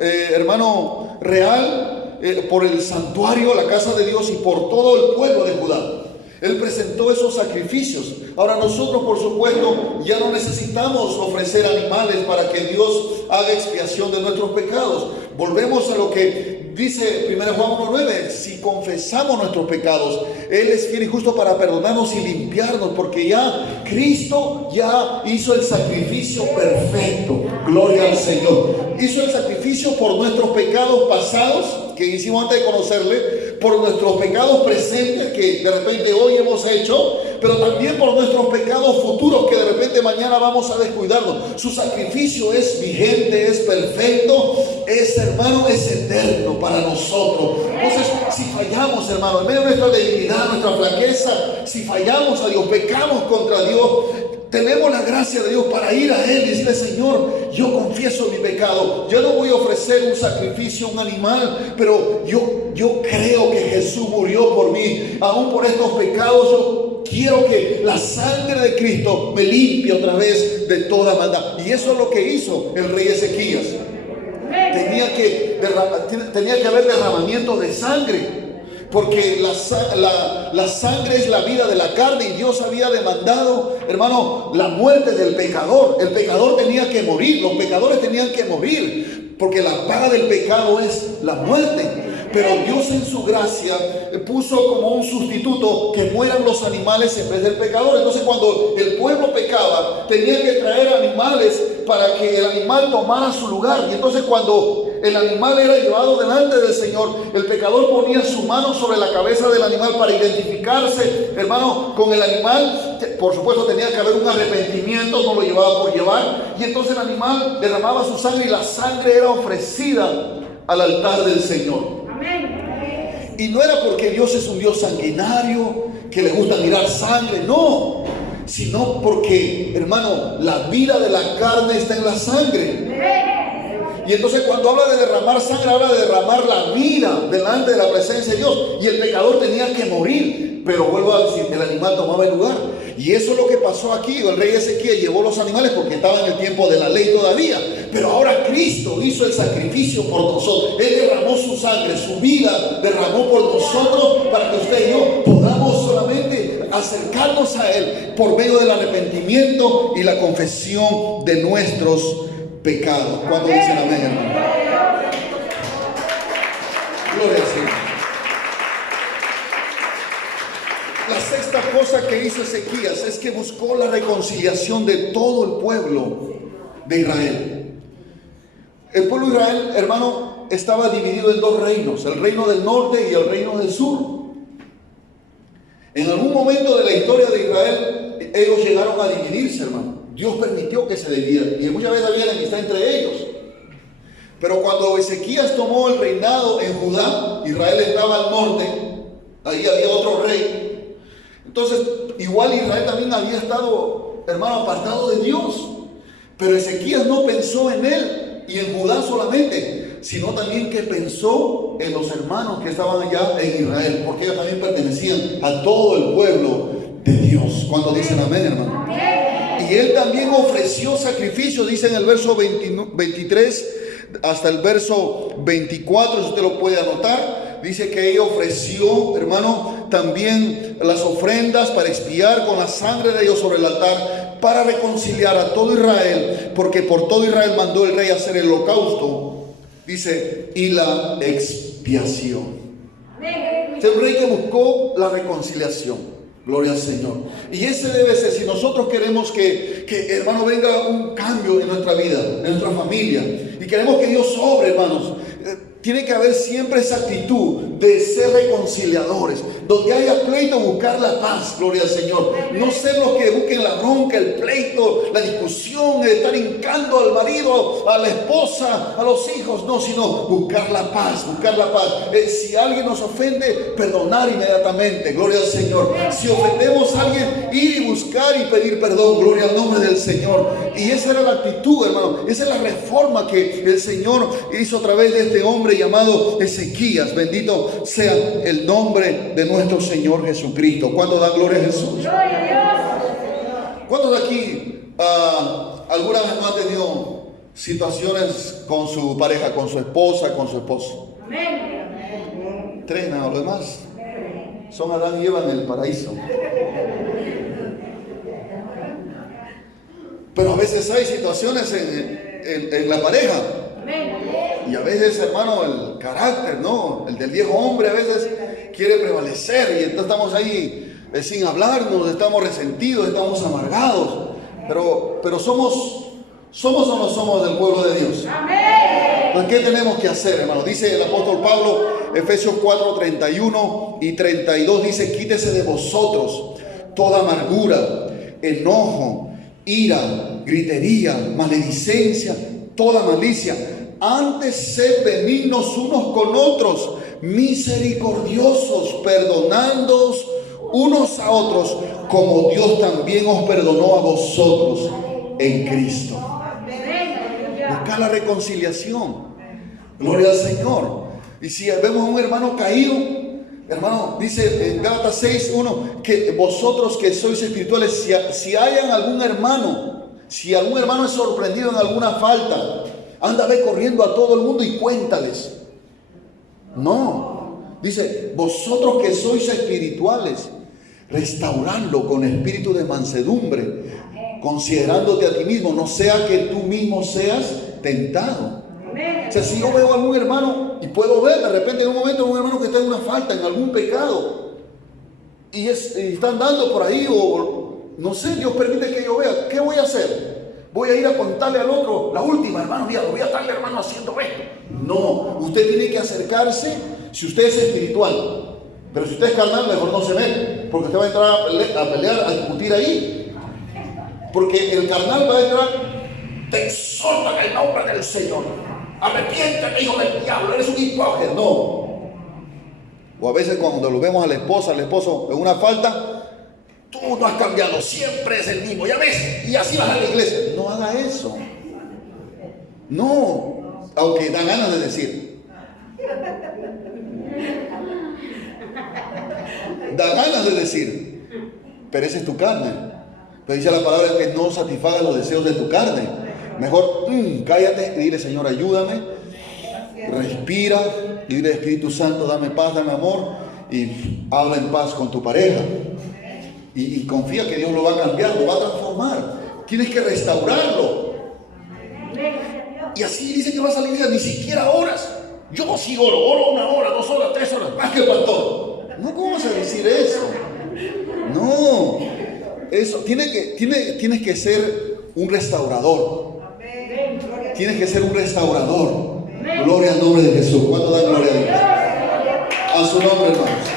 hermano, real, por el santuario, la casa de Dios y por todo el pueblo de Judá. Él presentó esos sacrificios. Ahora nosotros, por supuesto, ya no necesitamos ofrecer animales para que Dios haga expiación de nuestros pecados. Volvemos a lo que dice 1 Juan 1:9. Si confesamos nuestros pecados, Él es fiel y justo para perdonarnos y limpiarnos, porque ya Cristo ya hizo el sacrificio perfecto. Gloria al Señor. Hizo el sacrificio por nuestros pecados pasados, que hicimos antes de conocerle, por nuestros pecados presentes que de repente hoy hemos hecho, pero también por nuestros pecados futuros que de repente posiblemente mañana vamos a descuidarnos. Su sacrificio es vigente, es perfecto, es, hermano, es eterno para nosotros. Entonces, si fallamos, hermano, en medio de nuestra debilidad, nuestra flaqueza, si fallamos a Dios, pecamos contra Dios, tenemos la gracia de Dios para ir a Él y decirle: Señor, yo confieso mi pecado. Yo no voy a ofrecer un sacrificio, un animal, pero yo creo que Jesús murió por mí. Aún por estos pecados, yo quiero que la sangre de Cristo me limpie otra vez de toda maldad. Y eso es lo que hizo el rey Ezequías. Tenía que haber derramamiento de sangre. Porque la sangre es la vida de la carne, y Dios había demandado, hermano, la muerte del pecador. El pecador tenía que morir, los pecadores tenían que morir, porque la paga del pecado es la muerte. Pero Dios en su gracia puso como un sustituto que mueran los animales en vez del pecador. Entonces, cuando el pueblo pecaba, tenía que traer animales para que el animal tomara su lugar. Y entonces, cuando el animal era llevado delante del Señor, el pecador ponía su mano sobre la cabeza del animal para identificarse, hermano, con el animal. Por supuesto, tenía que haber un arrepentimiento, no lo llevaba por llevar. Y entonces el animal derramaba su sangre, y la sangre era ofrecida al altar del Señor. Y no era porque Dios es un Dios sanguinario, que le gusta mirar sangre, no, sino porque, hermano, la vida de la carne está en la sangre. Y entonces, cuando habla de derramar sangre, habla de derramar la vida delante de la presencia de Dios. Y el pecador tenía que morir. Pero vuelvo a decir, el animal tomaba el lugar. Y eso es lo que pasó aquí. El rey Ezequías llevó los animales porque estaba en el tiempo de la ley todavía. Pero ahora Cristo hizo el sacrificio por nosotros. Él derramó su sangre, su vida derramó por nosotros, para que usted y yo podamos solamente acercarnos a Él por medio del arrepentimiento y la confesión de nuestros pecados. ¿Cuántos dicen amén, hermano? Gloria al Señor. La sexta cosa que hizo Ezequías es que buscó la reconciliación de todo el pueblo de Israel. El pueblo de Israel, hermano, estaba dividido en dos reinos: el reino del norte y el reino del sur. En algún momento de la historia de Israel, ellos llegaron a dividirse, hermano. Dios permitió que se dividieran, y muchas veces había enemistad entre ellos. Pero cuando Ezequías tomó el reinado en Judá, Israel estaba al norte, ahí había otro rey. Entonces, igual Israel también había estado, hermano, apartado de Dios. Pero Ezequías no pensó en él y en Judá solamente, sino también que pensó en los hermanos que estaban allá en Israel, porque ellos también pertenecían a todo el pueblo de Dios. ¿Cuántos dicen amén, hermano? Y él también ofreció sacrificio, dice en el verso 23 hasta el verso 24, si usted lo puede anotar. Dice que ella ofreció, hermano, también las ofrendas para expiar con la sangre de ellos sobre el altar, para reconciliar a todo Israel, porque por todo Israel mandó el rey a hacer el holocausto, dice, y la expiación. Es el rey que buscó la reconciliación. Gloria al Señor. Y ese debe ser, si nosotros queremos que hermano, venga un cambio en nuestra vida, en nuestra familia, y queremos que Dios obre, hermanos, tiene que haber siempre esa actitud de ser reconciliadores. Donde haya pleito, buscar la paz. Gloria al Señor. No ser los que busquen la bronca, el pleito, la discusión, estar hincando al marido, a la esposa, a los hijos. No, sino buscar la paz, buscar la paz. Si alguien nos ofende, perdonar inmediatamente. Gloria al Señor. Si ofendemos a alguien, ir y buscar y pedir perdón. Gloria al nombre del Señor. Y esa era la actitud, hermano. Esa es la reforma que el Señor hizo a través de este hombre llamado Ezequías. Bendito sea el nombre de nuestro Señor Jesucristo. ¿Cuántos dan gloria a Jesús? ¿Cuántos de aquí alguna vez no han tenido situaciones con su pareja, con su esposa, con su esposo? Amén. Tres, nada, los demás son Adán y Eva en el paraíso. Pero a veces hay situaciones en la pareja. Y a veces, hermano, el carácter, ¿no? El del viejo hombre a veces quiere prevalecer, y entonces estamos ahí sin hablarnos, estamos resentidos, estamos amargados. Pero somos o no somos del pueblo de Dios. Entonces, ¿qué tenemos que hacer, hermano? Dice el apóstol Pablo, Efesios 4, 31 y 32, dice: quítese de vosotros toda amargura, enojo, ira, gritería, maledicencia, toda malicia. Antes sed benignos unos con otros, misericordiosos, perdonándoos unos a otros, como Dios también os perdonó a vosotros en Cristo. Buscar la reconciliación. Gloria al Señor. Y si vemos a un hermano caído, hermano, dice en Gálatas 6:1 que vosotros que sois espirituales, si hayan algún hermano, si algún hermano es sorprendido en alguna falta, anda ve corriendo a todo el mundo y cuéntales. No, dice, vosotros que sois espirituales, restauradlo con espíritu de mansedumbre, considerándote a ti mismo, no sea que tú mismo seas tentado. O sea, si yo veo a algún hermano y puedo ver de repente en un momento a un hermano que está en una falta, en algún pecado, y está andando por ahí, o no sé, Dios permite que yo vea, ¿qué voy a hacer? Voy a ir a contarle al otro, la última, hermano, mira, lo voy a estarle, hermano, haciendo esto. No, usted tiene que acercarse si usted es espiritual. Pero si usted es carnal, mejor no se mete, porque usted va a entrar a pelear, a discutir ahí. Porque el carnal va a entrar, te exhorto en el nombre del Señor. Arrepiéntete, hijo del diablo, eres un hipócrita. No. O a veces cuando lo vemos a la esposa, al esposo en una falta, tú no has cambiado, siempre es el mismo, ya ves, y así vas a la iglesia. No haga eso. No, aunque da ganas de decir. Da ganas de decir, pero esa es tu carne. Pero dice la palabra que no satisfaga los deseos de tu carne. Mejor cállate y dile, Señor, ayúdame. Respira y dile, Espíritu Santo, dame paz, dame amor, y habla en paz con tu pareja. Y confía que Dios lo va a cambiar, lo va a transformar. Tienes que restaurarlo. Y así dice que va a salir, ni siquiera horas. Yo sí oro 1 hora, 2 horas, 3 horas, más que el pastor. No, ¿cómo vas a decir eso? No, eso tienes que ser un restaurador. Tienes que ser un restaurador. Gloria al nombre de Jesús. ¿Cuánto dan gloria a Dios? A su nombre, hermanos.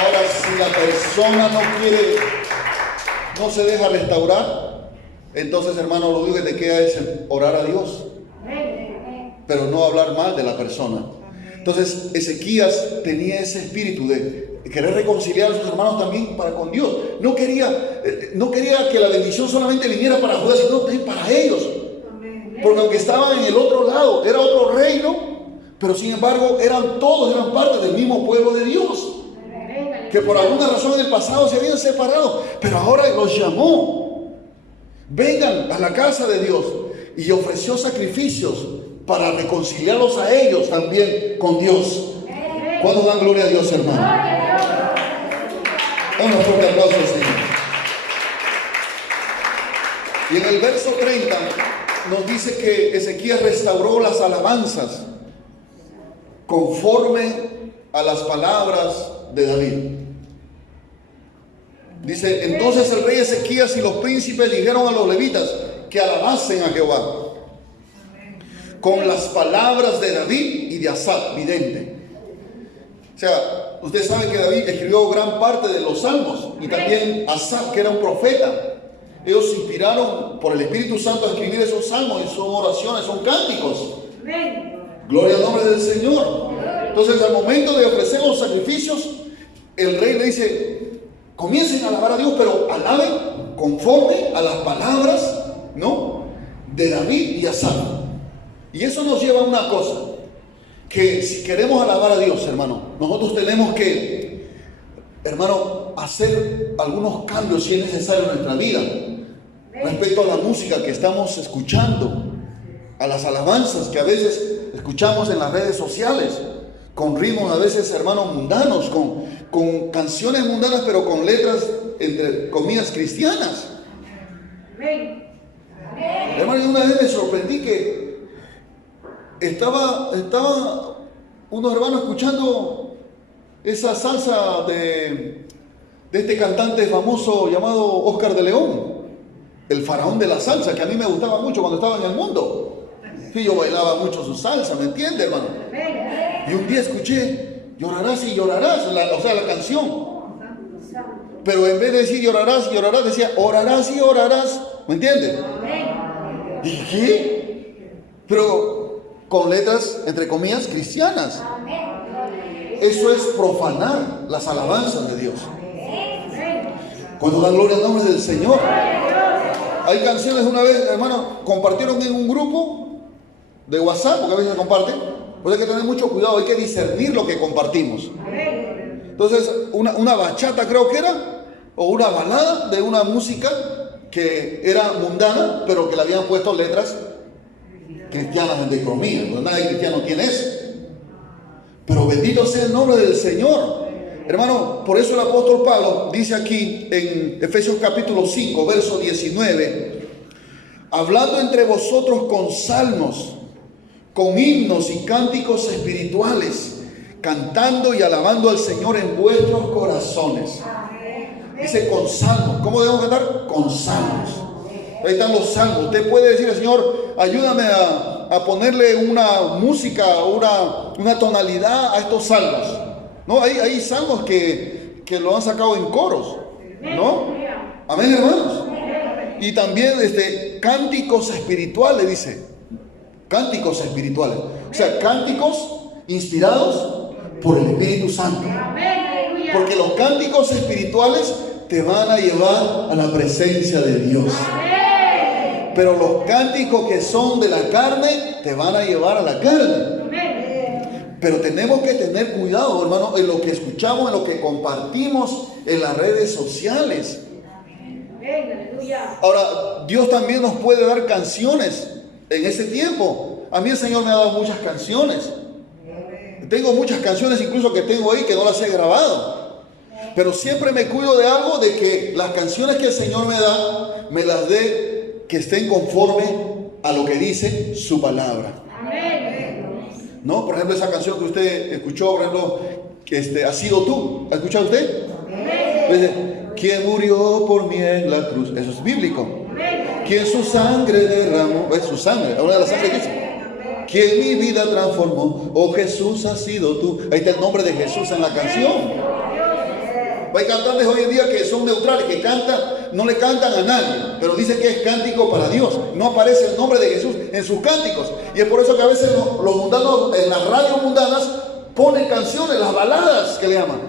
Ahora, si la persona no se deja restaurar, entonces, hermano, lo único que te queda es orar a Dios, pero no hablar mal de la persona. Entonces, Ezequías tenía ese espíritu de querer reconciliar a sus hermanos también para con Dios. No quería que la bendición solamente viniera para Judá, sino también para ellos. Porque aunque estaban en el otro lado, era otro reino, pero sin embargo eran parte del mismo pueblo de Dios, que por alguna razón en el pasado se habían separado, pero ahora los llamó. Vengan a la casa de Dios, y ofreció sacrificios para reconciliarlos a ellos también con Dios. ¿Cuándo dan gloria a Dios, hermano? Un fuerte aplauso al Señor. Y en el verso 30 nos dice que Ezequías restauró las alabanzas conforme a las palabras de David. Dice, entonces el rey Ezequías y los príncipes dijeron a los levitas que alabasen a Jehová con las palabras de David y de Asaf, vidente. O sea, usted sabe que David escribió gran parte de los salmos, y también Asaf, que era un profeta. Ellos se inspiraron por el Espíritu Santo a escribir esos salmos, y son oraciones, son cánticos. Gloria al nombre del Señor. Entonces, al momento de ofrecer los sacrificios, el rey le dice, comiencen a alabar a Dios, pero alaben conforme a las palabras, ¿no?, de David y Asaf. Y eso nos lleva a una cosa, que si queremos alabar a Dios, hermano, nosotros tenemos que, hermano, hacer algunos cambios si es necesario en nuestra vida, respecto a la música que estamos escuchando, a las alabanzas que a veces escuchamos en las redes sociales, con ritmos a veces, hermanos, mundanos, con canciones mundanas, pero con letras, entre comillas, cristianas. Hermano, una vez me sorprendí que estaba unos hermanos escuchando esa salsa de este cantante famoso llamado Oscar de León, el faraón de la salsa, que a mí me gustaba mucho cuando estaba en el mundo. Sí, yo bailaba mucho su salsa, ¿me entiende, hermano? Y un día escuché, llorarás y llorarás, la canción. Pero en vez de decir llorarás, decía orarás y orarás. ¿Me entiendes? Dije, ¿qué? Pero con letras, entre comillas, cristianas. Eso es profanar las alabanzas de Dios. Cuando dan gloria al nombre del Señor. Hay canciones, una vez, hermano, compartieron en un grupo de WhatsApp, porque a veces se comparten. Pues hay que tener mucho cuidado, hay que discernir lo que compartimos. Entonces, una bachata creo que era, o una balada de una música que era mundana, pero que le habían puesto letras cristianas, entre comillas. Pues nadie cristiano tiene eso. Pero bendito sea el nombre del Señor. Hermano, por eso el apóstol Pablo dice aquí en Efesios capítulo 5, verso 19, hablando entre vosotros con salmos, con himnos y cánticos espirituales, cantando y alabando al Señor en vuestros corazones. Dice con salmos. ¿Cómo debemos cantar? Con salmos. Ahí están los salmos. Usted puede decir, Señor, ayúdame a ponerle una música, una tonalidad a estos salmos. No, hay salmos que lo han sacado en coros, ¿no? Amén, hermanos. Y también cánticos espirituales, dice. Cánticos espirituales. O sea, cánticos inspirados por el Espíritu Santo. Porque los cánticos espirituales te van a llevar a la presencia de Dios. Pero los cánticos que son de la carne te van a llevar a la carne. Pero tenemos que tener cuidado, hermano, en lo que escuchamos, en lo que compartimos en las redes sociales. Ahora, Dios también nos puede dar canciones en ese tiempo. A mí el Señor me ha dado muchas canciones. Tengo muchas canciones incluso que tengo ahí que no las he grabado. Pero siempre me cuido de algo, de que las canciones que el Señor me da, me las dé que estén conforme a lo que dice su palabra. ¿No? Por ejemplo, esa canción que usted escuchó, por ejemplo, que ha sido tú. ¿Ha escuchado usted? Dice, ¿quién murió por mí en la cruz? Eso es bíblico. ¿Quién su sangre derramó? Es su sangre, ahora la sangre que dice. ¿Quién mi vida transformó? Oh, Jesús, ha sido tú. Ahí está el nombre de Jesús en la canción. Hay cantantes hoy en día que son neutrales, que cantan, no le cantan a nadie, pero dicen que es cántico para Dios. No aparece el nombre de Jesús en sus cánticos. Y es por eso que a veces los mundanos, en las radios mundanas, ponen canciones, las baladas que le llaman.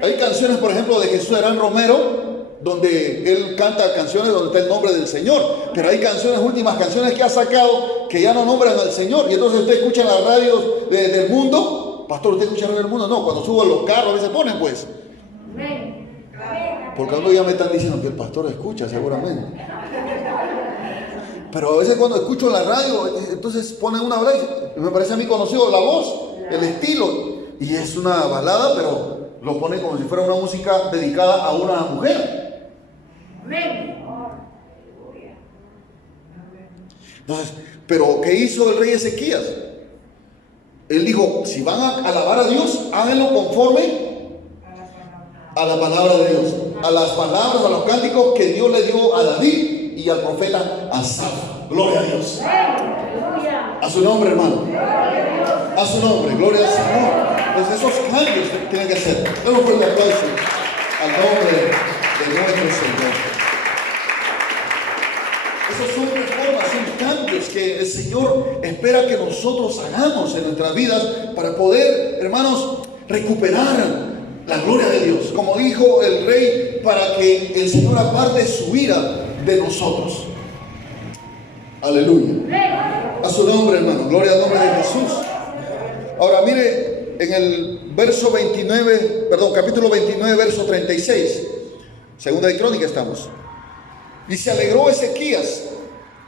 Hay canciones, por ejemplo, de Jesús Herán Romero, donde él canta canciones donde está el nombre del Señor. Pero hay canciones, últimas canciones que ha sacado, que ya no nombran al Señor. Y entonces usted escucha en las radios del mundo. Pastor, ¿usted escucha en el mundo? No, cuando subo a los carros a veces ponen, pues. Porque a mí ya me están diciendo que el pastor escucha, seguramente. Pero a veces cuando escucho en la radio, entonces ponen una balada y me parece a mí conocido la voz, el estilo. Y es una balada, pero lo ponen como si fuera una música dedicada a una mujer. Entonces, pero ¿qué hizo el rey Ezequías? Él dijo, si van a alabar a Dios, háganlo conforme a la palabra de Dios, a las palabras, a los cánticos que Dios le dio a David y al profeta Asaf. Gloria a Dios. A su nombre, hermano. A su nombre, gloria al Señor. Entonces esos cambios tienen que ser. Demos un fuerte aplauso al nombre de nuestro Señor. Esos son reformas, son cambios que el Señor espera que nosotros hagamos en nuestras vidas para poder, hermanos, recuperar la gloria de Dios. Como dijo el rey, para que el Señor aparte su ira de nosotros. Aleluya. A su nombre, hermano. Gloria al nombre de Jesús. Ahora mire en el verso 29, capítulo 29, verso 36. Segunda de Crónica estamos. Y se alegró Ezequías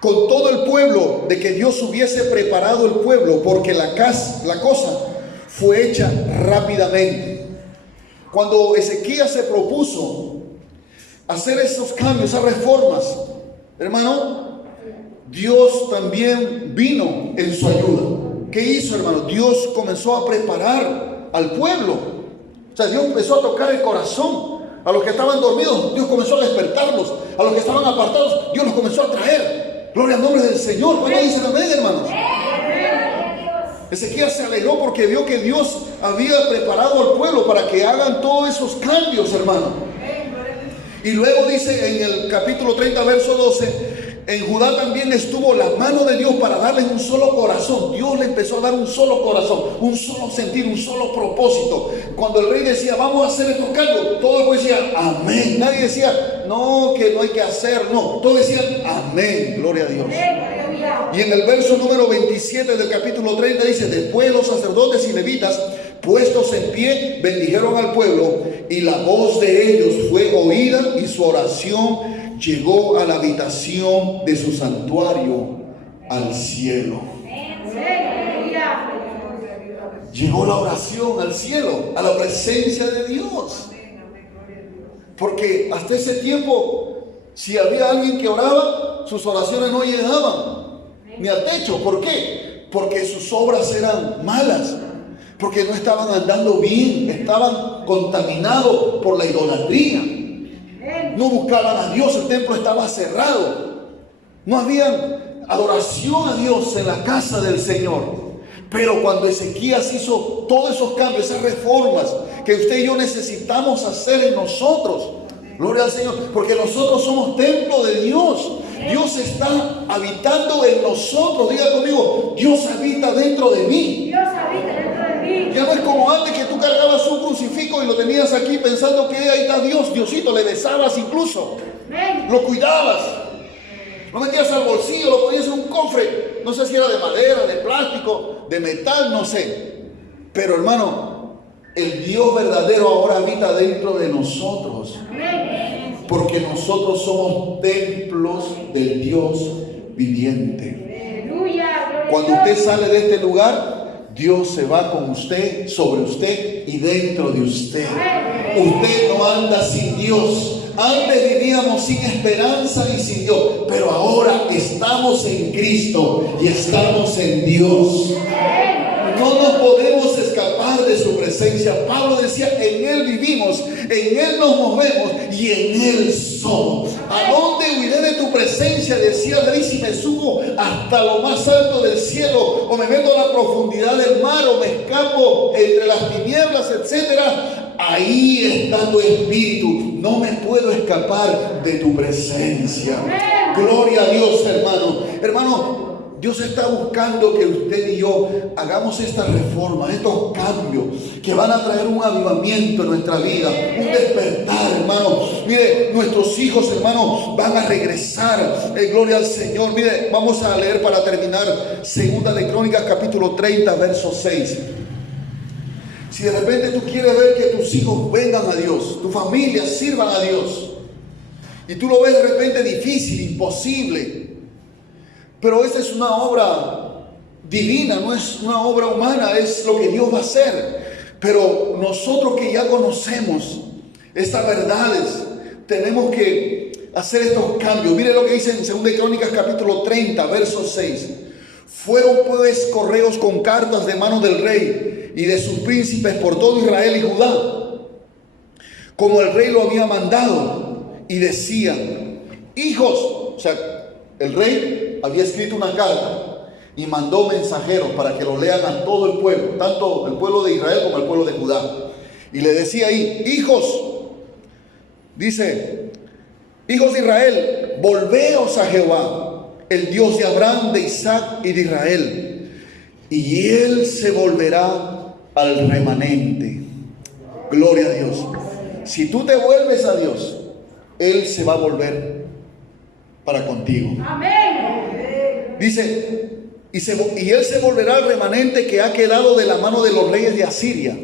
con todo el pueblo de que Dios hubiese preparado el pueblo, porque la cosa fue hecha rápidamente. Cuando Ezequías se propuso hacer esos cambios, esas reformas, hermano, Dios también vino en su ayuda. ¿Qué hizo, hermano? Dios comenzó a preparar al pueblo. O sea, Dios empezó a tocar el corazón. A los que estaban dormidos, Dios comenzó a despertarlos. A los que estaban apartados, Dios los comenzó a traer. Gloria al nombre del Señor. ¿Cuándo dicen amén, hermanos? Ezequías se alegró porque vio que Dios había preparado al pueblo para que hagan todos esos cambios, hermano. Y luego dice en el capítulo 30, verso 12, en Judá también estuvo la mano de Dios para darles un solo corazón. Dios le empezó a dar un solo corazón, un solo sentir, un solo propósito. Cuando el rey decía, vamos a hacer estos cambios, todo el pueblo decía, amén. Nadie decía, no, que no hay que hacer, no. Todos decían, amén, gloria a Dios. Y en el verso número 27 del capítulo 30 dice, después los sacerdotes y levitas, puestos en pie, bendijeron al pueblo, y la voz de ellos fue oída, y su oración llegó a la habitación de su santuario, al cielo. Llegó la oración al cielo, a la presencia de Dios. Porque hasta ese tiempo, si había alguien que oraba, sus oraciones no llegaban ni al techo. ¿Por qué? Porque sus obras eran malas, porque no estaban andando bien, estaban contaminados por la idolatría. No buscaban a Dios, el templo estaba cerrado. No había adoración a Dios en la casa del Señor. Pero cuando Ezequías hizo todos esos cambios, esas reformas que usted y yo necesitamos hacer en nosotros, gloria al Señor, porque nosotros somos templo de Dios. Dios está habitando en nosotros. Diga conmigo, Dios habita dentro de mí. Dios habita dentro de mí. Ya no es como antes que tú cargabas un crucifijo y lo tenías aquí pensando que ahí está Dios. Diosito, le besabas incluso. Lo cuidabas. Lo metías al bolsillo, lo ponías en un cofre. No sé si era de madera, de plástico, de metal, no sé. Pero hermano, el Dios verdadero ahora habita dentro de nosotros. Porque nosotros somos templos del Dios viviente. Cuando usted sale de este lugar, Dios se va con usted, sobre usted y dentro de usted. Usted no anda sin Dios. Antes vivíamos sin esperanza y sin Dios, pero ahora estamos en Cristo y estamos en Dios. No nos podemos escapar de su presencia. Pablo decía, en Él vivimos, en Él nos movemos y en Él somos. ¿A dónde huiré de tu presencia? Decía David, si me subo hasta lo más alto del cielo, o me meto a la profundidad del mar, o me escapo entre las tinieblas, etcétera. Ahí está tu espíritu. No me puedo escapar de tu presencia. Gloria a Dios, hermano. Hermano, Dios está buscando que usted y yo hagamos estas reformas, estos cambios que van a traer un avivamiento en nuestra vida, un despertar, hermano. Mire, nuestros hijos, hermano, van a regresar. Gloria al Señor. Mire, vamos a leer para terminar Segunda de Crónicas, capítulo 30, verso 6. Si de repente tú quieres ver que tus hijos vengan a Dios, tu familia sirvan a Dios, y tú lo ves de repente difícil, imposible, pero esta es una obra divina, no es una obra humana, es lo que Dios va a hacer. Pero nosotros que ya conocemos estas verdades, tenemos que hacer estos cambios. Mire lo que dice en 2 Crónicas capítulo 30, verso 6. Fueron pues correos con cartas de mano del rey y de sus príncipes por todo Israel y Judá, como el rey lo había mandado, y decían, hijos, o sea, el rey había escrito una carta y mandó mensajeros para que lo lean a todo el pueblo, tanto el pueblo de Israel como el pueblo de Judá. Y le decía ahí, hijos, dice, hijos de Israel, volveos a Jehová, el Dios de Abraham, de Isaac y de Israel, y Él se volverá al remanente. Gloria a Dios. Si tú te vuelves a Dios, Él se va a volver para contigo. Amén. Dice, y Él se volverá al remanente que ha quedado de la mano de los reyes de Asiria.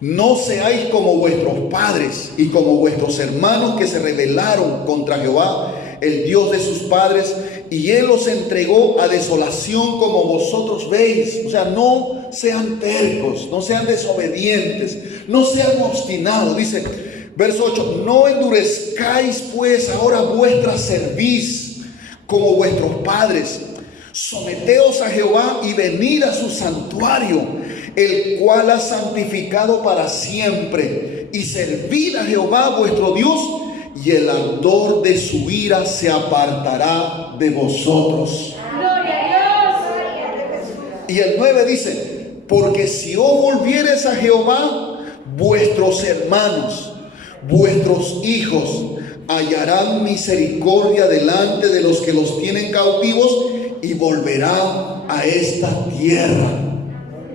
No seáis como vuestros padres y como vuestros hermanos que se rebelaron contra Jehová, el Dios de sus padres, y Él los entregó a desolación como vosotros veis. O sea, no sean tercos, no sean desobedientes, no sean obstinados. Dice, verso 8, no endurezcáis pues ahora vuestra cerviz como vuestros padres. Someteos a Jehová y venid a su santuario, el cual ha santificado para siempre, y servid a Jehová vuestro Dios, y el ardor de su ira se apartará de vosotros. Gloria a Dios. Y el 9 dice: porque si os volviereis a Jehová, vuestros hermanos, vuestros hijos, hallarán misericordia delante de los que los tienen cautivos y volverán a esta tierra.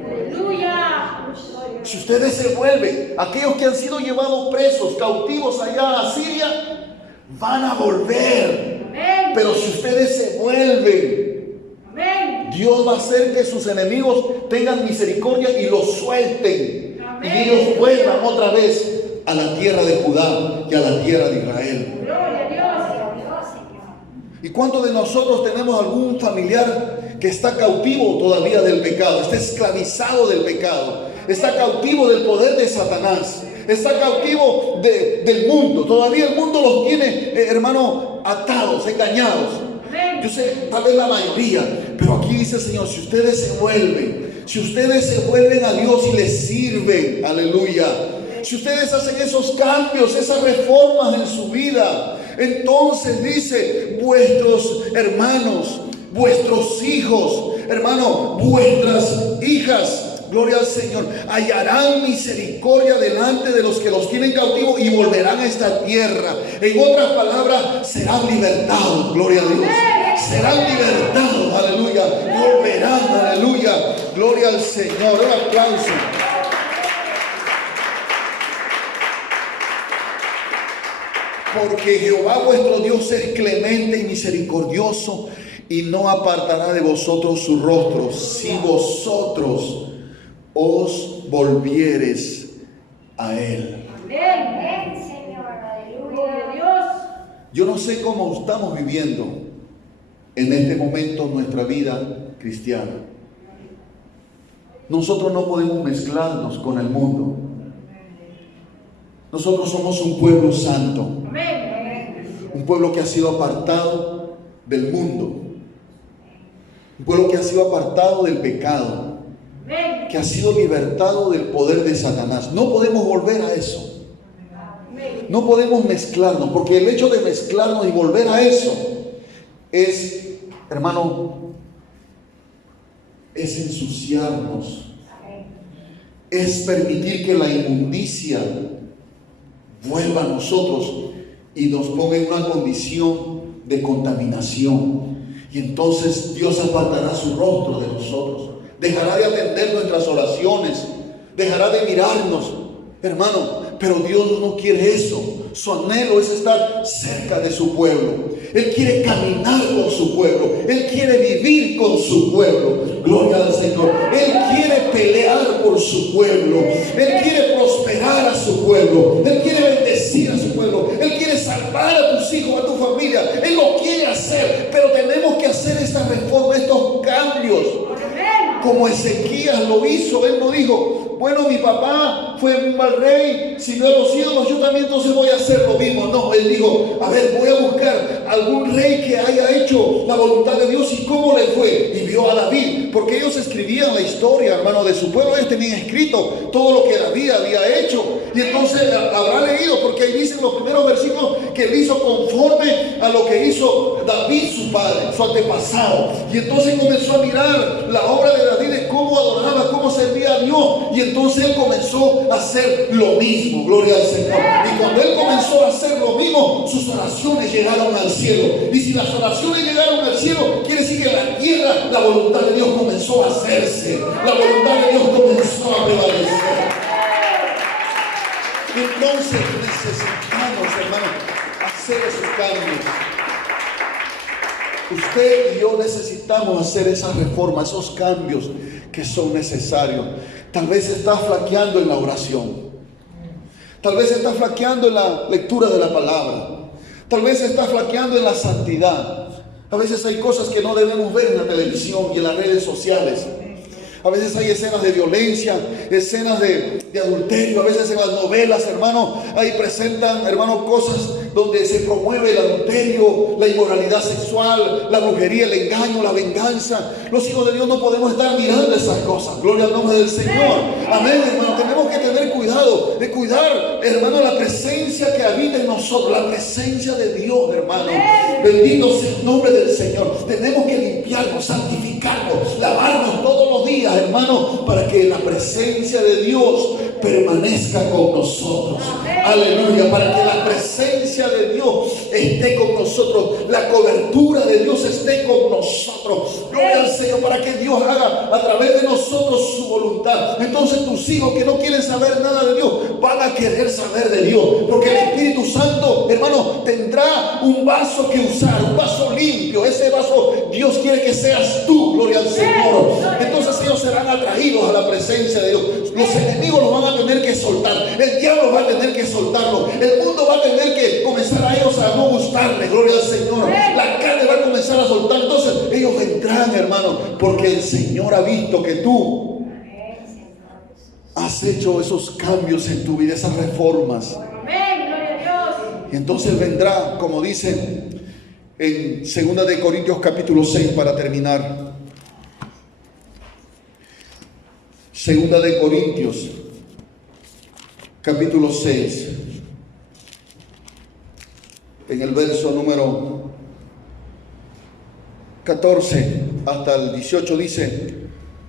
Aleluya. Si ustedes se vuelven, aquellos que han sido llevados presos, cautivos allá a Siria, van a volver. Amén. Pero si ustedes se vuelven, Amén. Dios va a hacer que sus enemigos tengan misericordia y los suelten. Amén. Y ellos vuelvan otra vez a la tierra de Judá y a la tierra de Israel. Gloria a Dios. ¿Y cuántos de nosotros tenemos algún familiar que está cautivo todavía del pecado? Está esclavizado del pecado. Está cautivo del poder de Satanás. Está cautivo del mundo. Todavía el mundo los tiene, hermano, atados, engañados. Yo sé, tal vez la mayoría, pero aquí dice el Señor: si ustedes se vuelven a Dios y les sirven, aleluya, si ustedes hacen esos cambios, esas reformas en su vida, entonces dice: vuestros hermanos, vuestros hijos, hermano, vuestras hijas, gloria al Señor, hallarán misericordia delante de los que los tienen cautivos y volverán a esta tierra. En otras palabras, serán libertados, gloria a Dios. Serán libertados, aleluya. Volverán, aleluya. Gloria al Señor. Un aplauso. Porque Jehová vuestro Dios es clemente y misericordioso, y no apartará de vosotros su rostro, si vosotros os volviereis a Él. Amén, Señor. Aleluya a Dios. Yo no sé cómo estamos viviendo en este momento nuestra vida cristiana. Nosotros no podemos mezclarnos con el mundo. Nosotros somos un pueblo santo, un pueblo que ha sido apartado del mundo, un pueblo que ha sido apartado del pecado, que ha sido libertado del poder de Satanás. No podemos volver a eso. No podemos mezclarnos, porque el hecho de mezclarnos y volver a eso es, hermano, es ensuciarnos, es permitir que la inmundicia vuelva a nosotros y nos ponga en una condición de contaminación. Y entonces Dios apartará su rostro de nosotros, dejará de atender nuestras oraciones, dejará de mirarnos, hermano. Pero Dios no quiere eso. Su anhelo es estar cerca de su pueblo. Él quiere caminar con su pueblo. Él quiere vivir con su pueblo. Gloria al Señor. Él quiere pelear por su pueblo. Él quiere prosperar a su pueblo. Él quiere bendecir a su pueblo. Él quiere salvar a tus hijos, a tu familia. Él lo quiere hacer. Pero tenemos que hacer esta reforma, estos cambios. Como Ezequías lo hizo. Él no dijo: bueno, mi papá fue un mal rey, sirvió a los ídolos, yo también entonces voy a hacer lo mismo. No, él dijo: a ver, voy a buscar algún rey que haya hecho la voluntad de Dios. ¿Y cómo le fue? Y vio a David, porque ellos escribían la historia, hermano, de su pueblo. Ellos tenían escrito todo lo que David había hecho. Y entonces habrá leído, porque ahí dicen los primeros versículos que él hizo conforme a lo que hizo David, su padre, su antepasado. Y entonces comenzó a mirar la obra de David, de cómo adoraba, cómo servía a Dios. Y entonces él comenzó a hacer lo mismo, gloria al Señor. Y cuando él comenzó a hacer lo mismo, sus oraciones llegaron al cielo. Y si las oraciones llegaron al cielo, quiere decir que en la tierra la voluntad de Dios comenzó a hacerse. La voluntad de Dios comenzó a prevalecer. Entonces necesitamos, hermano, hacer esos cambios. Usted y yo necesitamos hacer esas reformas, esos cambios que son necesarios. Tal vez está flaqueando en la oración. Tal vez está flaqueando en la lectura de la palabra. Tal vez está flaqueando en la santidad. A veces hay cosas que no debemos ver en la televisión y en las redes sociales. A veces hay escenas de violencia, escenas de adulterio. A veces en las novelas, hermano, ahí presentan, hermano, cosas donde se promueve el adulterio, la inmoralidad sexual, la brujería, el engaño, la venganza. Los hijos de Dios no podemos estar mirando esas cosas. Gloria al nombre del Señor. Amén, hermano. Tenemos que tener cuidado cuidado de cuidar, hermano, la presencia que habita en nosotros, la presencia de Dios, hermano. Bendito sea el nombre del Señor. Tenemos que limpiarnos, santificarnos, lavarnos todos los días, hermano, para que la presencia de Dios permanezca con nosotros. Aleluya, para que la presencia de Dios esté con nosotros, la cobertura de Dios esté con nosotros. Gloria al Señor, para que Dios haga a través de nosotros su voluntad. Entonces tus hijos que no quieren saber nada de Dios van a querer saber de Dios, porque el Espíritu Santo, hermano, tendrá un vaso que usar, un vaso limpio. Ese vaso Dios quiere que seas tú. Gloria al Señor. Entonces ellos serán atraídos a la presencia de Dios. Los enemigos los van a tener que soltar, el diablo va a tener que soltarlo, el mundo va a tener que comenzar a ellos a no gustarles. Gloria al Señor. La carne va a comenzar a soltar. Entonces ellos vendrán, hermano, porque el Señor ha visto que tú has hecho esos cambios en tu vida, esas reformas. Y entonces vendrá, como dice en 2 de Corintios capítulo 6, para terminar. 2 de Corintios capítulo 6, en el verso número 14 hasta el 18 dice: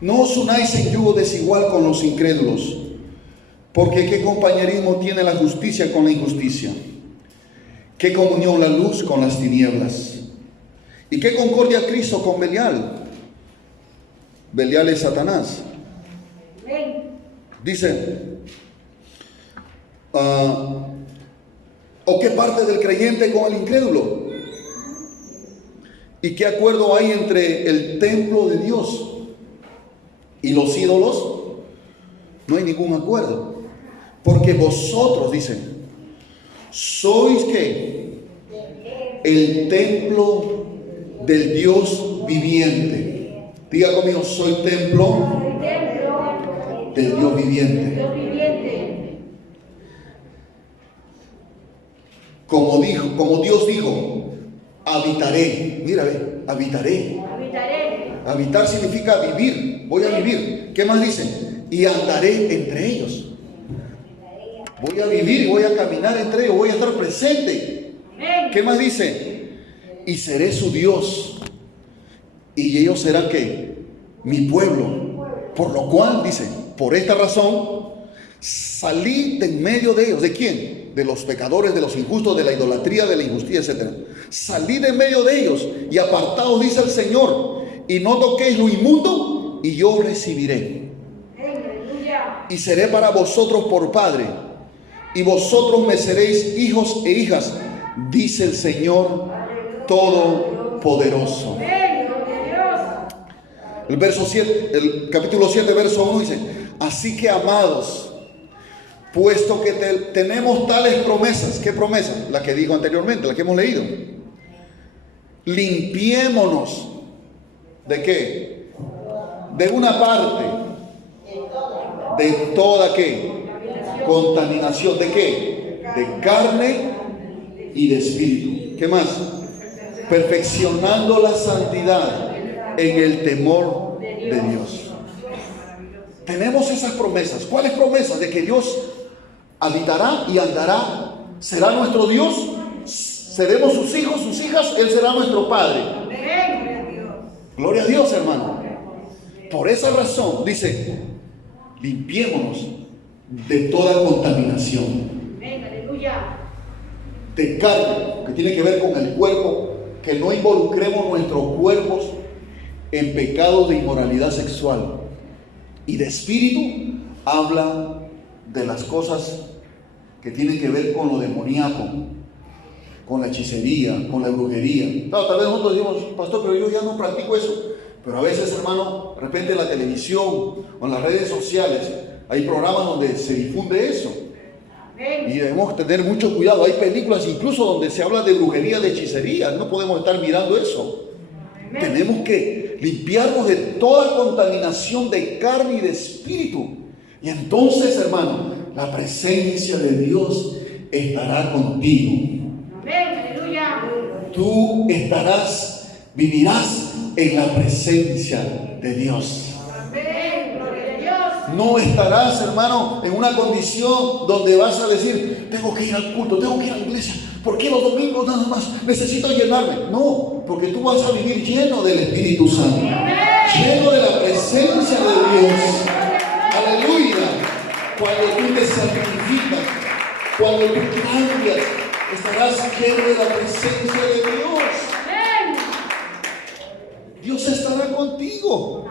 no os unáis en yugo desigual con los incrédulos, porque ¿qué compañerismo tiene la justicia con la injusticia? ¿Qué comunión la luz con las tinieblas? ¿Y qué concordia Cristo con Belial? Belial es Satanás. Dice, ¿o qué parte del creyente con el incrédulo? ¿Y qué acuerdo hay entre el templo de Dios y los ídolos? No hay ningún acuerdo, porque vosotros, dicen, sois ¿qué? El templo del Dios viviente. Diga conmigo, soy templo del Dios viviente. Como Dios dijo, habitaré. Mira, ve, habitaré. Habitar significa vivir. Voy a vivir. ¿Qué más dice? Y andaré entre ellos. Voy a vivir y voy a caminar entre ellos. Voy a estar presente. ¿Qué más dice? Y seré su Dios. Y ellos serán ¿qué? Mi pueblo. Por lo cual, dice, por esta razón, salí de en medio de ellos. ¿De quién? De los pecadores, de los injustos, de la idolatría, de la injusticia, etc. Salí de en medio de ellos y apartaos, dice el Señor, y no toquéis lo inmundo, y yo recibiré. Y seré para vosotros por Padre, y vosotros me seréis hijos e hijas, dice el Señor Todopoderoso. El verso 7, el capítulo 7, verso 1 dice: así que, amados, puesto que tenemos tales promesas. ¿Qué promesas? La que dijo anteriormente, la que hemos leído. Limpiémonos. ¿De qué? De una parte. De toda ¿qué? Contaminación. ¿De qué? De carne y de espíritu. ¿Qué más? Perfeccionando la santidad en el temor de Dios. Tenemos esas promesas. ¿Cuáles promesas? De que Dios habitará y andará, será nuestro Dios, seremos sus hijos, sus hijas, Él será nuestro Padre. Gloria a Dios, hermano. Por esa razón dice: limpiémonos de toda contaminación de carne, que tiene que ver con el cuerpo, que no involucremos nuestros cuerpos en pecados de inmoralidad sexual. Y de espíritu habla de las cosas que tienen que ver con lo demoníaco, con la hechicería, con la brujería. Claro, tal vez nosotros decimos: pastor, pero yo ya no practico eso. Pero a veces, hermano, de repente en la televisión o en las redes sociales hay programas donde se difunde eso. Y debemos tener mucho cuidado. Hay películas incluso donde se habla de brujería, de hechicería. No podemos estar mirando eso. Tenemos que limpiarnos de toda contaminación de carne y de espíritu. Y entonces, hermano, la presencia de Dios estará contigo. Tú vivirás en la presencia de Dios. No estarás, hermano, en una condición donde vas a decir, tengo que ir al culto, tengo que ir a la iglesia. ¿Por qué los domingos nada más? Necesito llenarme. No, porque tú vas a vivir lleno del Espíritu Santo, lleno de la presencia de Dios. Aleluya. Cuando tú te santificas, cuando tú cambias, estarás lleno de la presencia de Dios. Dios estará contigo.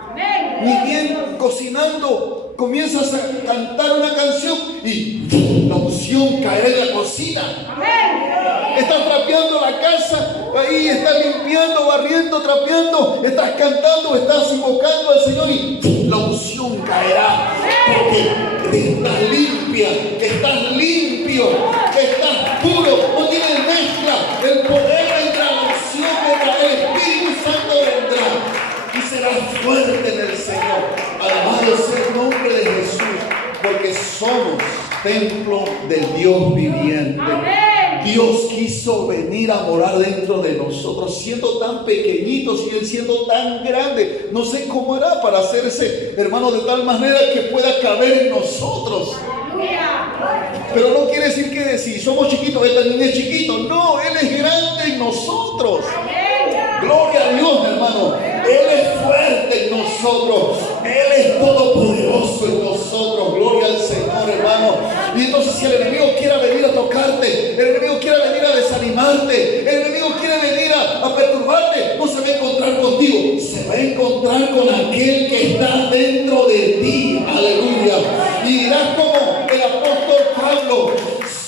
Ni bien cocinando, comienzas a cantar una canción y la unción caerá en la cocina. Estás trapeando la casa, ahí estás limpiando, barriendo, trapeando, estás cantando, estás invocando al Señor y la unción caerá. Porque estás limpia, estás limpio, estás puro, no tienes mezcla. El poder vendrá, la unción vendrá, el Espíritu Santo vendrá y serás fuerte en el Señor. Alabado sea el nombre de Jesús, porque somos templo del Dios viviente. Dios quiso venir a morar dentro de nosotros, siendo tan pequeñitos y Él siendo tan grande. No sé cómo hará para hacerse, hermano, de tal manera que pueda caber en nosotros. Pero no quiere decir que si somos chiquitos, Él también es chiquito. No, Él es grande en nosotros. Gloria a Dios, hermano. Él es fuerte en nosotros. Él es todopoderoso en nosotros. Gloria al Señor, hermano. Y entonces si el enemigo quiera venir a tocarte, el enemigo quiera venir a desanimarte, el enemigo quiere venir a perturbarte, no se va a encontrar contigo, se va a encontrar con aquel que está dentro de ti. Aleluya. Y dirás como el apóstol Pablo,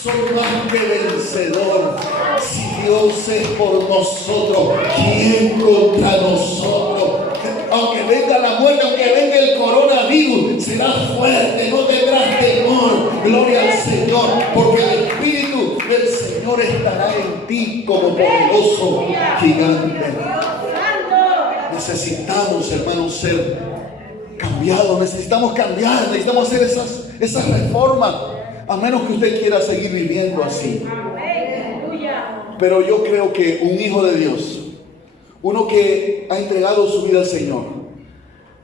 soy más que vencedor. Si Dios es por nosotros, ¿quién contra nosotros? Aunque venga la muerte, aunque venga el coronavirus, serás fuerte, no tendrás temor. Gloria al Señor, porque el Espíritu del Señor estará en ti como poderoso gigante. Necesitamos, hermanos, ser cambiados, necesitamos cambiar, necesitamos hacer esas reformas, a menos que usted quiera seguir viviendo así. Pero yo creo que un hijo de Dios, uno que ha entregado su vida al Señor,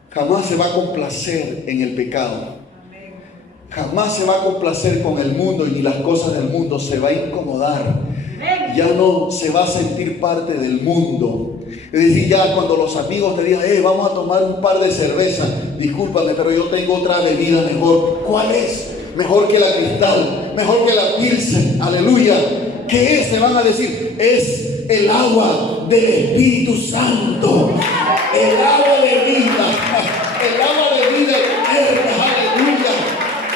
jamás se va a complacer en el pecado, jamás se va a complacer con el mundo y ni las cosas del mundo, se va a incomodar, ya no se va a sentir parte del mundo. Es decir, ya cuando los amigos te digan, vamos a tomar un par de cerveza, discúlpame, pero yo tengo otra bebida mejor. ¿Cuál es? Mejor que la Cristal, mejor que la Pilsen. Aleluya. ¿Qué es? Te van a decir, es el agua del Espíritu Santo, el agua de vida, el agua de vida eterna. Aleluya.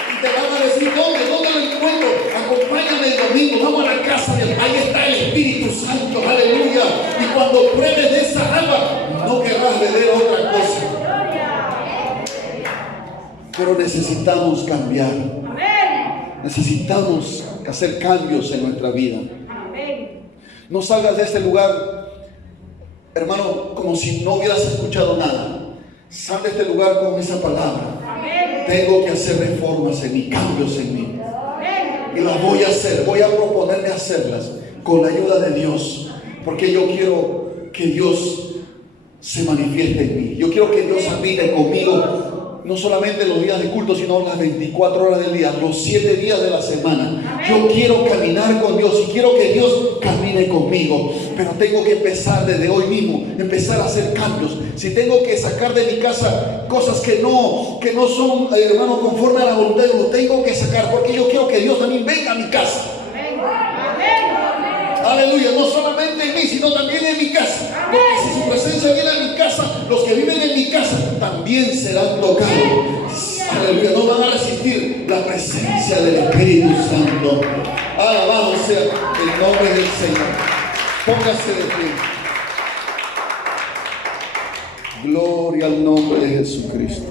Y te van a decir, ¿dónde lo encuentro? Acompáñame el domingo, vamos a la casa de Dios, ahí está el Espíritu Santo. Aleluya. Y cuando pruebes de esa agua, no querrás beber otra cosa. Pero necesitamos cambiar. Necesitamos hacer cambios en nuestra vida. No salgas de este lugar, hermano, como si no hubieras escuchado nada. Sal de este lugar con esa palabra. Tengo que hacer reformas en mí, cambios en mí. Y las voy a hacer, voy a proponerme hacerlas con la ayuda de Dios. Porque yo quiero que Dios se manifieste en mí. Yo quiero que Dios habite conmigo. No solamente los días de culto, sino las 24 horas del día, los 7 días de la semana. Yo quiero caminar con Dios y quiero que Dios camine conmigo. Pero tengo que empezar desde hoy mismo, empezar a hacer cambios. Si tengo que sacar de mi casa cosas que no son, hermano, conforme a la voluntad de Dios, tengo que sacar, porque yo quiero que Dios también venga a mi casa. Aleluya, no solamente en mí, sino también en mi casa. Porque si su presencia viene a mi casa, los que viven en mi casa también serán tocados. Aleluya, no van a resistir la presencia del Espíritu Santo. Alabado sea el nombre del Señor. Póngase de pie. Gloria al nombre de Jesucristo.